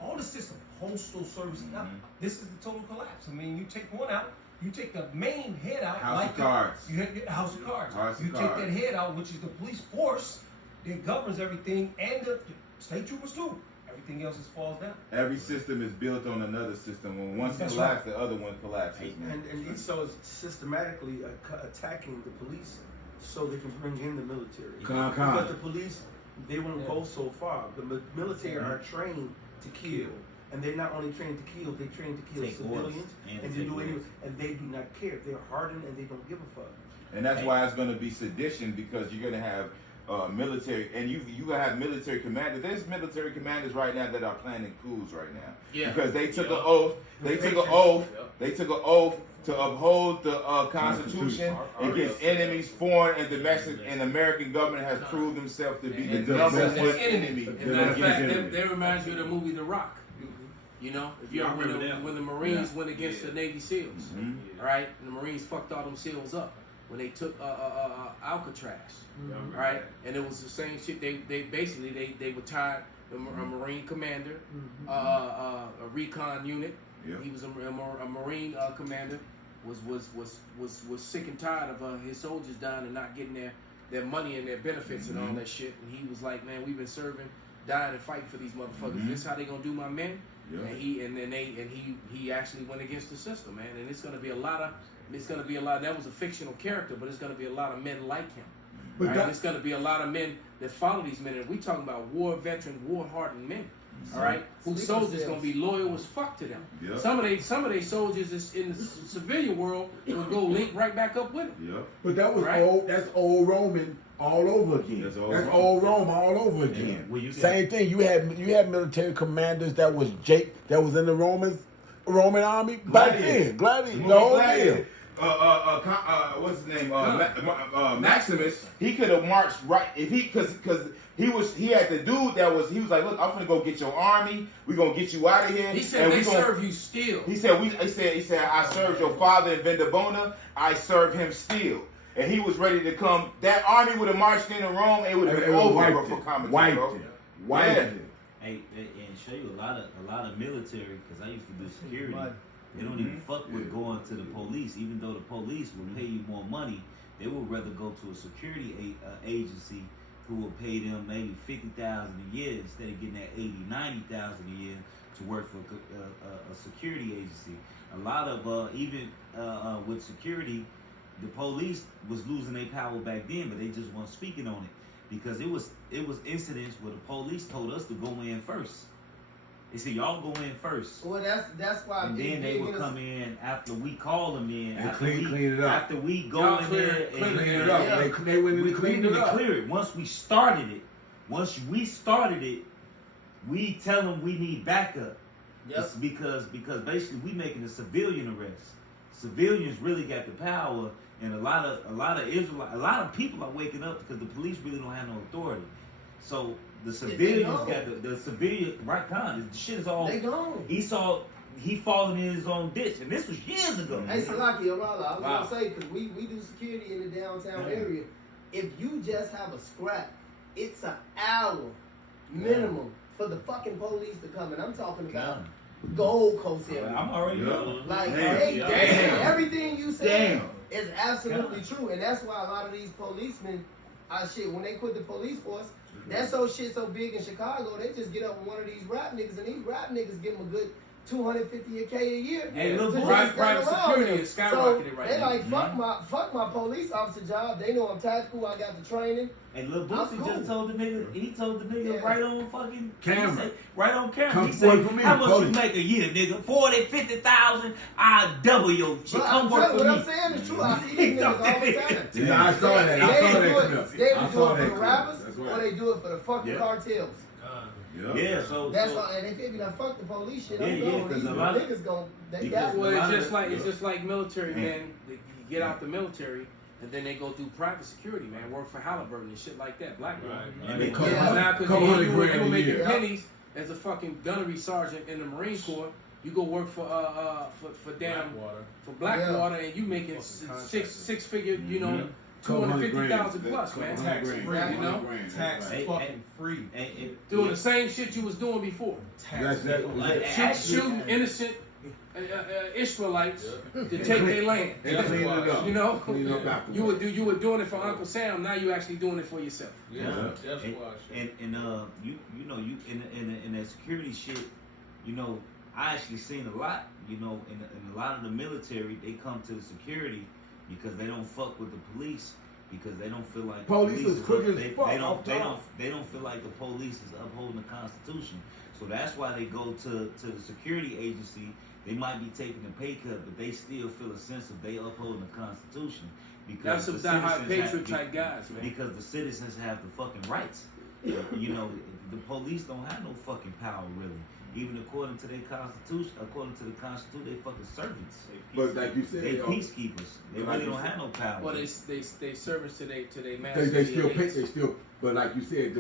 all the system, postal service. Now, this is the total collapse. I mean, you take one out, you take the main head out, House of Cards. You have your House of Cards. House of You take Cards. that head out, which is the police force that governs everything, and the state troopers too. Everything else just falls down. Every system is built on another system. When one That's collapses, right. the other one collapses. Man. And ESO is systematically attacking the police so they can bring in the military. Because the police, they won't go so far. The military are trained to kill. And they're not only trained to kill, they're trained to kill Take civilians. orders. And they do anything. And they do not care. They're hardened and they don't give a fuck. And that's why it's going to be sedition, because you're going to have military, and you gonna have military commanders. There's military commanders right now that are planning coups right now. Yeah. Because they took an oath. They took an oath. They took an oath to uphold the Constitution against enemies, foreign and domestic, and the American government has proved themselves to be the number one enemy. As a matter of fact, that reminds you of the movie The Rock. You know, if you when the Marines went against the Navy SEALs, right? And the Marines fucked all them SEALs up when they took Alcatraz, right? And it was the same shit. They basically they retired a Marine commander, a recon unit. Yep. He was a Marine commander. Was sick and tired of his soldiers dying and not getting their money and their benefits and all that shit. And he was like, man, we've been serving, dying and fighting for these motherfuckers. This how they gonna do my men? Yeah. And he actually went against the system, man. And it's gonna be a lot. That was a fictional character, but it's gonna be a lot of men like him. But Right? It's gonna be a lot of men that follow these men, and we talking about war veteran, war hardened men. All right, whose soldiers gonna be loyal as fuck to them. Yep. Some of they soldiers is in the civilian world will go link right back up with them. Yep. But that was Right. old. That's old Roman all over again. That's That's old old Rome all over again. Well, you Same thing. You had military commanders that was in the Roman army back then. Gladiator. The whole deal. What's his name? Maximus. He could have marched right if he because he had the dude that was like, look, I'm gonna go get your army. We're gonna get you out of here. He said and they we gonna, serve you still. He said I served your father in Vendabona. I serve him still. And he was ready to come. That army would have marched into Rome. It would have been over for commentary, bro. Wiped it. Hey, and show you a lot of military, because I used to do security. They don't even fuck with going to the police, even though the police will pay you more money. They would rather go to a security agency who will pay them maybe $50,000 a year instead of getting that $80,000, $90,000 a year to work for a security agency. A lot of even with security, the police was losing their power back then, but they just weren't speaking on it because it was incidents where the police told us to go in first. They said y'all go in first. Well, that's why. And then they would come in after we call them in. And After clean it up. After we go Y'all in clear- there clean and Clean it up. Yeah. They went in we and cleaned it up. clear it. Once we started it, we tell them we need backup. Yep. It's because basically we making a civilian arrest. Civilians really got the power, and a lot of people are waking up because the police really don't have no authority. So the civilians gone. got the civilian right con. The shit is all. They gone. He falling in his own ditch, and this was years ago. Hey, Salaki, Arala, I was Wow. gonna say, because we do security in the downtown Yeah. area. If you just have a scrap, it's an hour minimum for the fucking police to come. And I'm talking about Gold Coast area. I'm already know. Like, Damn. hey, Damn. everything you said Damn. is absolutely true. And that's why a lot of these policemen, when they quit the police force, that's so big in Chicago, they just get up with one of these rap niggas, and these rap niggas give them a good $250K a year. Hey, Lil to Boosie, just stand private around security them. is skyrocketed right they now. like, fuck my police officer job. They know I'm tactical, I got the training. And Lil I'm Boosie cool. just told the nigga, he told the nigga Yeah. right on fucking Camera. he said, right on camera. Come He said, work for me, how much buddy. you make a year, nigga? 40, 50,000, I double your shit. But Come I'm work telling for you, me. what I'm saying is true. I see these niggas all the time. Yeah, I saw that. I saw that clip. They I do saw it that for the clip. rappers, That's or right. they do it for the fucking Yeah. cartels. Yeah, so That's so, why, and if they be like, fuck the police shit, Yeah, I'm yeah, going. 'cause These a lot of- niggas gon' they because got a Well, lot it's of just it- like yeah. it's just like military men. You get out the military, and then they go do private security, man. Work for Halliburton and shit like that. Black Right. And they Yeah. couple Now, because couple you hundred were grand a making year. pennies as a fucking gunnery sergeant in the Marine Corps. You go work for damn Blackwater. for Blackwater, and you making six figure, you know, Mhm. Couple hundred 250,000 grand. plus, man. Couple Tax hundred free, grand. you know? Couple hundred grand. Tax Hey, fucking hey. free. Doing the same shit you was doing before. That's that. Like, Shoot, actually- shooting innocent Israelites to take their land. They cleaned it up. You know, Cleaned up afterwards. you were doing it for Uncle Sam. Now you actually doing it for yourself. Yeah. That's and, why and you know you in that security shit, you know, I actually seen a lot, you know, in a lot of the military, they come to the security because they don't fuck with the police, because they don't feel like the Police is quick as they, fuck they off don't top. they don't feel like the police is upholding the Constitution. So that's why they go to the security agency. They might be taking a pay cut, but they still feel a sense of they upholding the Constitution. Because That's some the die-hard citizens have- patriot type guys, man. because the citizens have the fucking rights. You know, the police don't have no fucking power, really. Even according to their constitution, according to the Constitution, they fucking servants. But like you said, They peacekeepers. They Like really you don't said. have no power. Well, they service to their masters. they still the pay. elites. They still. But like you said,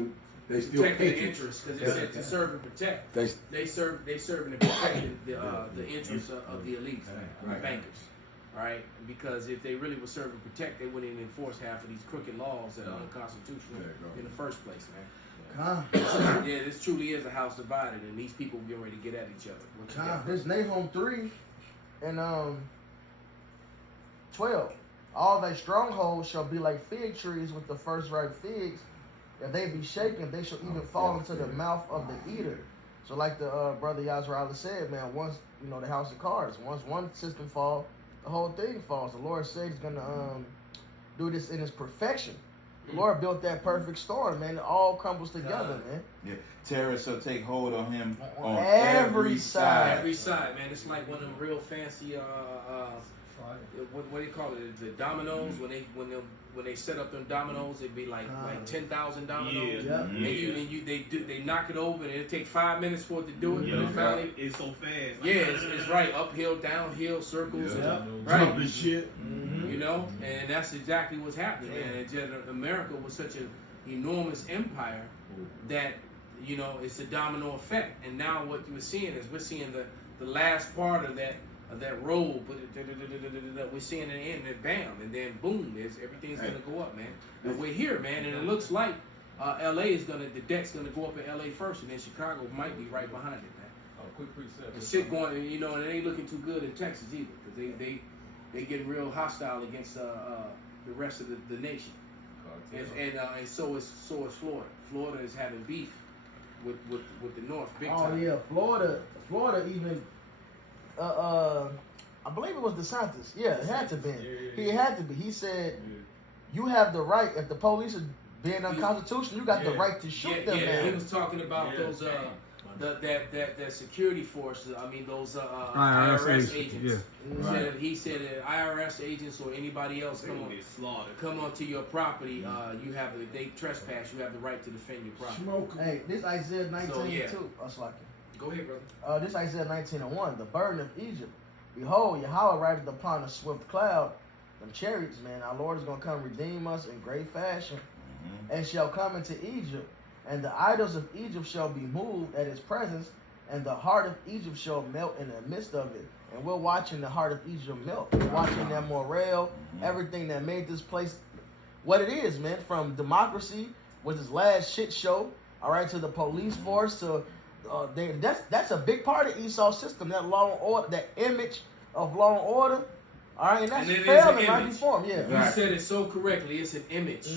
they still Protect their patriots. interests because they said to serve and protect. They They serving and protecting the interests of the elites, the Right. bankers. All right, because if they really would serve and protect, they wouldn't even enforce half of these crooked laws that are unconstitutional There you go. in the first place, man. Con, Yeah, this truly is a house divided, and these people getting ready to get at each other. What you con, got? this Nahum 3 and 12. All thy strongholds shall be like fig trees with the first ripe figs. If they be shaken, they shall even fall into the mouth of the eater. So like the brother Yazra'ala said, man, once, you know, the house of cards, once one system fall, the whole thing falls. The Lord said he's gonna do this in his perfection. The Lord built that perfect storm, man. It all crumbles together, man. Yeah. Terror shall take hold on him on Every side. Every side, man. It's like one of them real fancy what do you call it? The dominoes. When they set up them dominoes, it'd be like 10,000 dominoes. Yeah. And they knock it over, and it take 5 minutes for it to do it. But it finally, It's so fast. yeah, it's right. Uphill, downhill, circles, Yeah. right? Jumping shit. You know, and that's exactly what's happening, man. And just America was such an enormous empire that, you know, it's a domino effect. And now what we're seeing is the last part of that road, but we're seeing it end, and bam, and then boom, everything's gonna go up, man. And we're here, man, and it looks like LA is the deck's gonna go up in LA first, and then Chicago might be right behind it, man. Quick preset. The shit going, you know, and it ain't looking too good in Texas either, because they get real hostile against the rest of the nation, and so is Florida. Florida is having beef with the North big Oh time. yeah, Florida even I believe it was DeSantis. Yeah, it had to be. He had to be. He said, "You have the right. If the police are being unconstitutional, you got the right to shoot them." Yeah, man. he was talking about those that security force. I mean, those IRS agents. yeah. He said that IRS agents or anybody else come onto your property. You have if they trespass, you have the right to defend your property. Hey, this Isaiah 19 So, yeah. 2. Oh, so I can. Go ahead, brother. This Isaiah 19:1. The burden of Egypt. Behold, Yahweh rideth upon a swift cloud. Them chariots, man. Our Lord is gonna come redeem us in great fashion, and shall come into Egypt, and the idols of Egypt shall be moved at his presence, and the heart of Egypt shall melt in the midst of it. And we're watching the heart of Egypt melt. We're watching that morale, everything that made this place what it is, man. From democracy, with this last shit show, all right, to the police force, to that's a big part of Esau's system. That law and order, that image of law and order, all right, and that's failing right before him. Yeah, you said it so correctly. It's an image.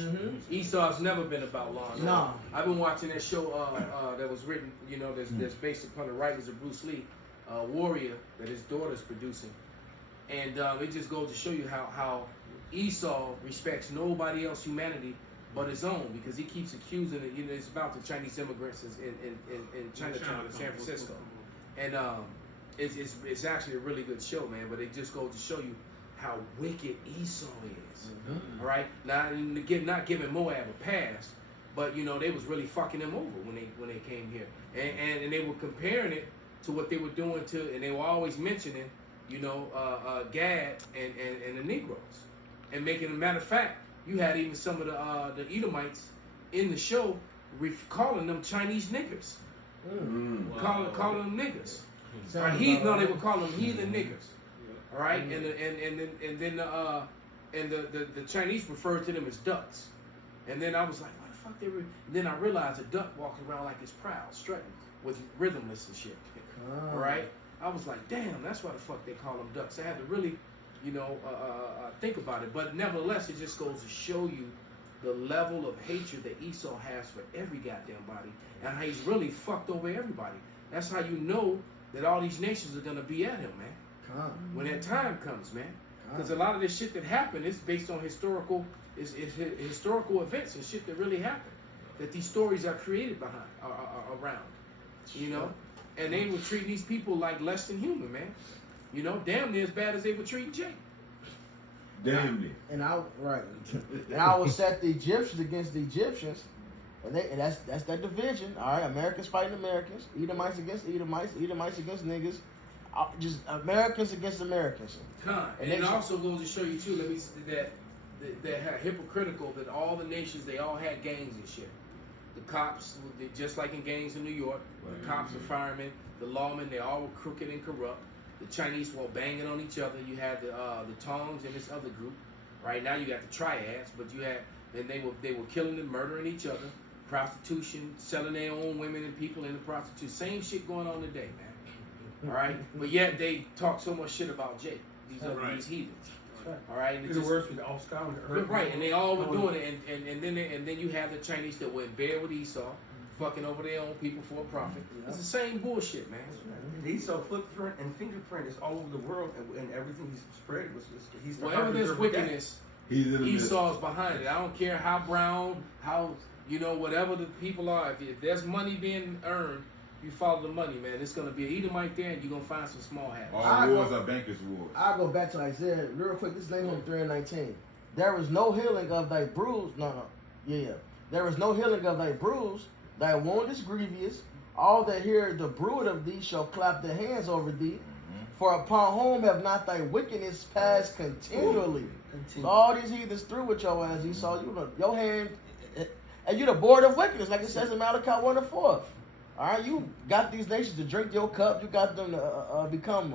Esau's never been about law and order. No. I've been watching that show that was written, that's based upon the writings of Bruce Lee, Warrior, that his daughter's producing, and it just goes to show you how Esau respects nobody else humanity but his own, because he keeps accusing it. It's about the Chinese immigrants in Chinatown in San Francisco, and it's actually a really good show, man. But it just goes to show you how wicked Esau is. All right, not giving Moab a pass, but they was really fucking them over when they came here, and they were comparing it to what they were doing and they were always mentioning, Gad and the Negroes, and making a matter of fact. You had even some of the Edomites in the show calling them Chinese niggers, calling them niggers. They would call them heathen niggers. All right, and then the Chinese referred to them as ducks. And then I was like, what the fuck they were? Then I realized a duck walks around like it's proud, strutting with rhythmless and shit. All right, I was like, damn, that's why the fuck they call them ducks. I had to really. Think about it. But nevertheless, it just goes to show you the level of hatred that Esau has for every goddamn body, and how he's really fucked over everybody. That's how you know that all these nations are gonna be at him, man. When that time comes, man. Because a lot of this shit that happened is based on historical events and shit that really happened. That these stories are created around. And they would treat these people like less than human, man. Damn near as bad as they were treating Jake. Damn near. And I will set the Egyptians against the Egyptians, and that's that division. All right, Americans fighting Americans, Edomites against Edomites, Edomites against niggas, just Americans against Americans. And it also goes to show you too. Let me say that hypocritical that all the nations they all had gangs and shit. The cops, just like in gangs in New York, the cops, the firemen, the lawmen, they all were crooked and corrupt. The Chinese were banging on each other. You had the Tongs and this other group. Right now you got the Triads, but they were killing and murdering each other, prostitution, selling their own women and people into prostitution. Same shit going on today, man. All right, but yet they talk so much shit about Jake. These heathens. All right, and it's the worst with all scholars. Right, and they all were doing it, and then you have the Chinese that were in bed with Esau, fucking over their own people for a profit. It's the same bullshit, man. Esau footprint and fingerprint is all over the world, and everything he's spread was he's the wherever there's wickedness, Esau's behind it. I don't care how brown, how whatever the people are. If there's money being earned, you follow the money, man. It's gonna be an Edomite there, and you're gonna find some small hats. All wars are bankers' wars. I'll go back to Isaiah real quick. This is Nahum 3:19. There is no healing of thy bruise. There is no healing of thy bruise. Thy wound is grievous. All that hear the bruit of thee shall clap their hands over thee. For upon whom have not thy wickedness passed continually? All these heathens through with your ass, Esau. Your hand, and you the board of wickedness, like it says in Malachi 1:4. All right, you got these nations to drink your cup. You got them to become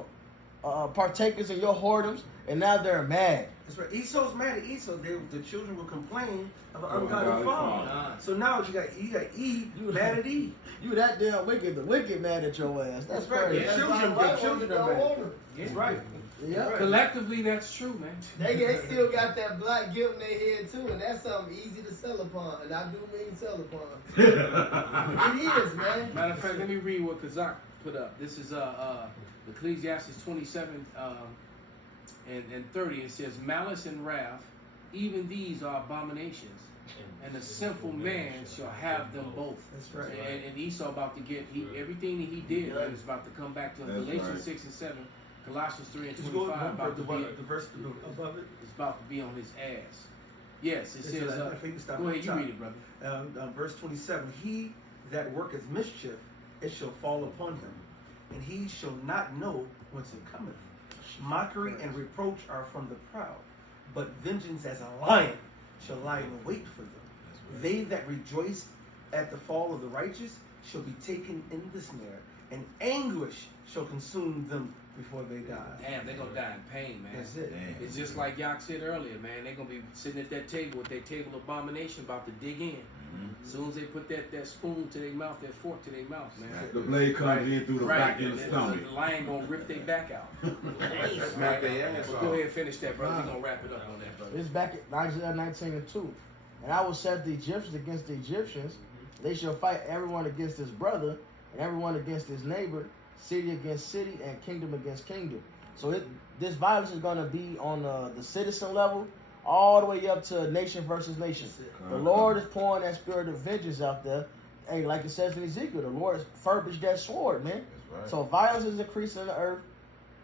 partakers in your whoredoms, and now they're mad. That's right. Esau's mad at Esau. The children will complain of an ungodly father. So now you got E mad at E. You that damn wicked. The wicked mad at your ass. That's right. crazy. The children are mad. That's right. Yeah. Collectively, that's true, man. They still got that black guilt in their head too, and that's something easy to sell upon. And I do mean sell upon. It is, man. Matter of fact, let me read what Kazak put up. This is Ecclesiastes 27 and 30. It says, "Malice and wrath, even these are abominations, and the sinful man shall have them both. That's right. And Esau about to get everything that he did, man, is about to come back to him. That's Galatians right. 6 and 7, Colossians 3 and Just go 25 about to be, the verse above it. it's about to be on his ass. Yes, it It says. says, I think you stop Go at ahead, the you top. read it, brother. Verse 27, he that worketh mischief, it shall fall upon him, and he shall not know whence it cometh. Mockery and reproach are from the proud, but vengeance as a lion shall lie in wait for them. They that rejoice at the fall of the righteous shall be taken in the snare, and anguish shall consume them before they die. Damn, they're gonna die in pain, man. That's it. Damn. It's just like Yak said earlier, man. They're gonna be sitting at that table with their table abomination about to dig in. As soon as they put that spoon to their mouth, that fork to their mouth, man. The blade comes in through the back of the and stomach. the lion gonna rip their back out. Smack their ass But off. go ahead and finish that, brother. We're gonna wrap it up on that, brother. It's back at Isaiah 19 and 2. And I will set the Egyptians against the Egyptians. They shall fight everyone against his brother, and everyone against his neighbor, city against city, and kingdom against kingdom. So this violence is going to be on the citizen level, all the way up to nation versus nation. The Lord is pouring that spirit of vengeance out there. Hey, like it says in Ezekiel, the Lord has furbished that sword, man. Right. So violence is increasing in the earth.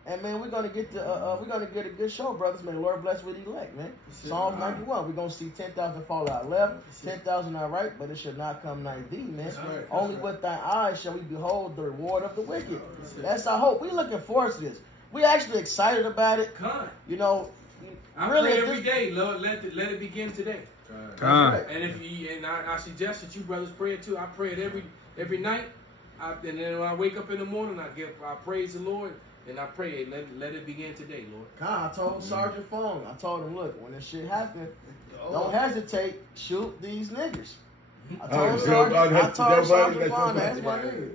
And man, we're gonna get a good show, brothers. Man, the Lord bless with elect, man. Psalm 91. We're gonna see 10,000 fall out left, 10,000 out right, but it should not come nigh thee, man. right. Only with thy eyes shall we behold the reward of the wicked. That's our hope. We're looking forward to this. We actually excited about it. Con. You know, I really pray at every this- day, Lord, let it begin today. Right. And if you and I suggest that you brothers pray it too. I pray it every night. And then when I wake up in the morning, I praise the Lord. And I pray, let it begin today, Lord. I told Sergeant Fong, I told him, look, when this shit happen, don't hesitate, shoot these niggas. I told Sergeant Fong, that's my nigga.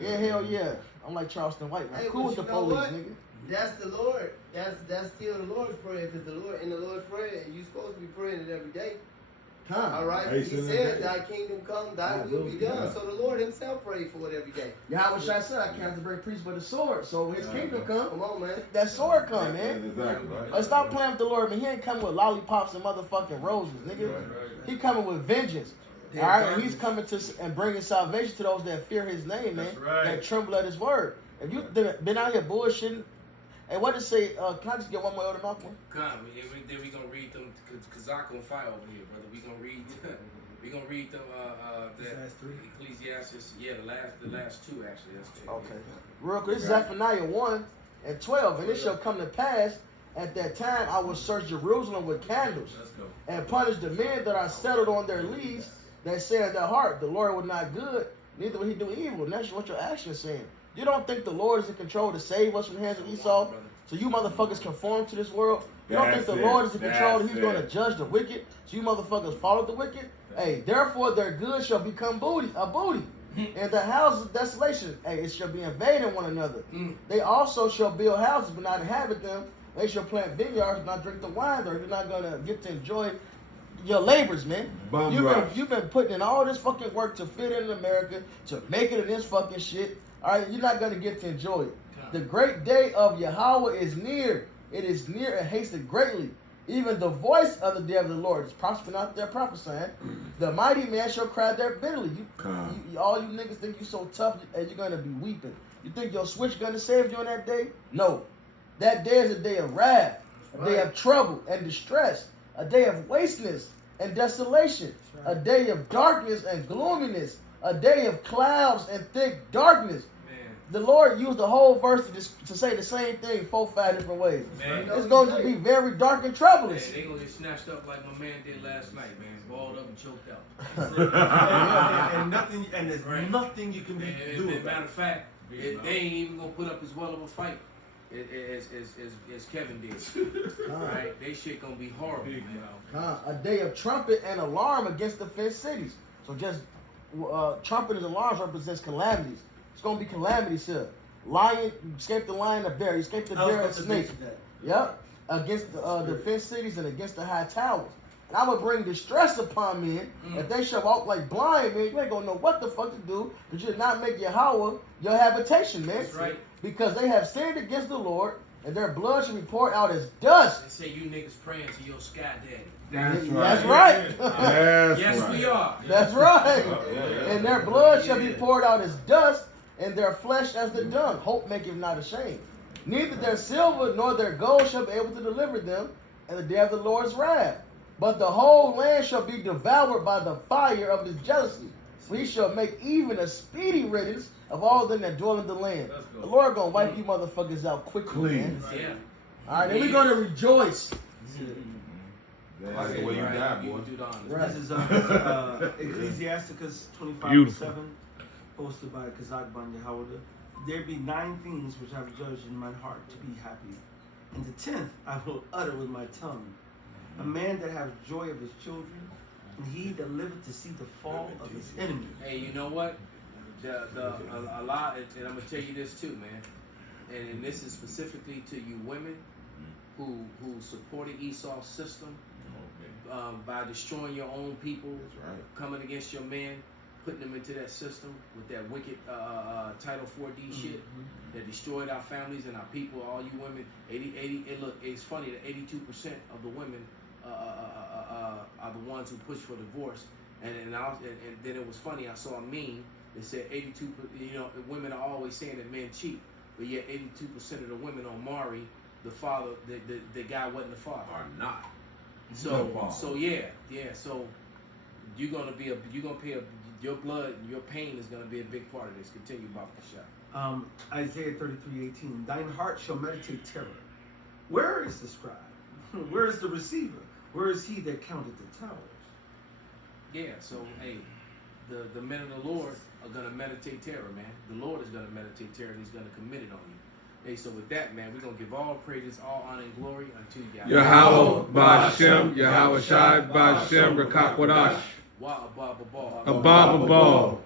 Yeah, hell yeah. I'm like Charleston White, man. Hey, Cool but with the you know police, what? nigga. That's the Lord. That's still the Lord's prayer, because the Lord in the Lord's prayer, you supposed to be praying it every day. All right, he said, "Thy kingdom come, thy will be done." So the Lord Himself prayed for it every day. Yahweh Shai said, I came to bring peace with the sword. So when his kingdom come, Come on, man. that sword come, man. Exactly. Right. Let's stop playing with the Lord, man. He ain't coming with lollipops and motherfucking roses, nigga. He coming with vengeance. All right, and he's coming to and bringing salvation to those that fear his name, man. That tremble at his word. If you've been out here bullshitting, and what to say? Can I just get one more Elder Malcolm? Come, then we gonna read them because Zach on fire over here, brother. We gonna read them. The Ecclesiastes. Yeah, the last two actually. That's two. Okay. Real quick, this is Zephaniah 1 and 12. And it shall come to pass at that time I will search Jerusalem with candles Let's go. and punish the men that are settled on their leads that say in their heart, the Lord will not good, neither will he do evil. And that's what your action is saying. You don't think the Lord is in control to save us from the hands of Esau? So you motherfuckers conform to this world? You don't think the Lord is in control that he's going to judge the wicked? So you motherfuckers follow the wicked? Hey, therefore their good shall become booty. And the houses of desolation, hey, it shall be invading one another. They also shall build houses but not inhabit them. They shall plant vineyards but not drink the wine. Or you're not going to get to enjoy your labors, man. You've been putting in all this fucking work to fit in America, to make it in this fucking shit. All right, you're not going to get to enjoy it. The great day of Yahweh is near. It is near and hasted greatly. Even the voice of the day of the Lord is prospering out there prophesying. The mighty man shall cry there bitterly. All you niggas think you so tough and you're going to be weeping. You think your switch going to save you on that day? No. That day is a day of wrath, a day of trouble and distress, a day of wasteness and desolation, a day of darkness and gloominess, a day of clouds and thick darkness. The Lord used the whole verse to say the same thing 4-5 different ways. Man, it's going to be very dark and troublous. Man, they gonna get snatched up like my man did last night, man. Balled up and choked out. and there's nothing you can do. As a matter of fact, they ain't even gonna put up as well of a fight as Kevin did. Right? They shit gonna be horrible, man. A day of trumpet and alarm against the fenced cities. So just trumpet and alarms represents calamities. It's gonna be calamities here. Lion, you escape the lion, the bear. You escape the bear and snake. Yep. Against the fenced cities and against the high towers. And I will bring distress upon men that they shall walk like blind men. You ain't gonna know what the fuck to do because you did not make Yahweh your habitation, man. That's right. Because they have sinned against the Lord and their blood shall be poured out as dust. They say you niggas praying to your sky daddy. That's right. Yes, we are. That's right. And their blood shall be poured out as dust, and their flesh as the dung. Hope maketh not ashamed. Neither their silver nor their gold shall be able to deliver them in the day of the Lord's wrath. But the whole land shall be devoured by the fire of his jealousy. For he shall make even a speedy riddance of all them that dwell in the land. The Lord gonna wipe you motherfuckers out quickly, man. Yeah. All right, and we're gonna rejoice. Like the way you die, boy. Right. This is Ecclesiasticus 25:7, posted by Kazak Ban Yehoda. There be 9 things which I have judged in my heart to be happy, and the 10th I will utter with my tongue. A man that hath joy of his children, and he that liveth to see the fall of his enemy. Hey, you know what? A lot, and I'm gonna tell you this too, man. And this is specifically to you women who supported Esau's system by destroying your own people, coming against your men, putting them into that system with that wicked Title 4D shit that destroyed our families and our people. All you women, 80 and look, it's funny that 82% of the women are the ones who push for divorce. And then it was funny. I saw a meme that said 82. You know, women are always saying that men cheat, but yet 82% of the women on Maury, the father, the guy wasn't the father. Are not. So yeah. So you're gonna pay your blood, your pain is gonna be a big part of this. Continue about the shot. Isaiah 33:18. Thine heart shall meditate terror. Where is the scribe? Where is the receiver? Where is he that counted the towers? Yeah. So hey, the men of the Lord are gonna meditate terror, man. The Lord is gonna meditate terror, and He's gonna commit it on you. Hey, so with that, man, we're gonna give all praises, all honor, and glory unto Yahweh. Yahweh Ba'Shem, Yahweh Shai Ba'Shem, Rakakwadash. Wa abba Abba Ball.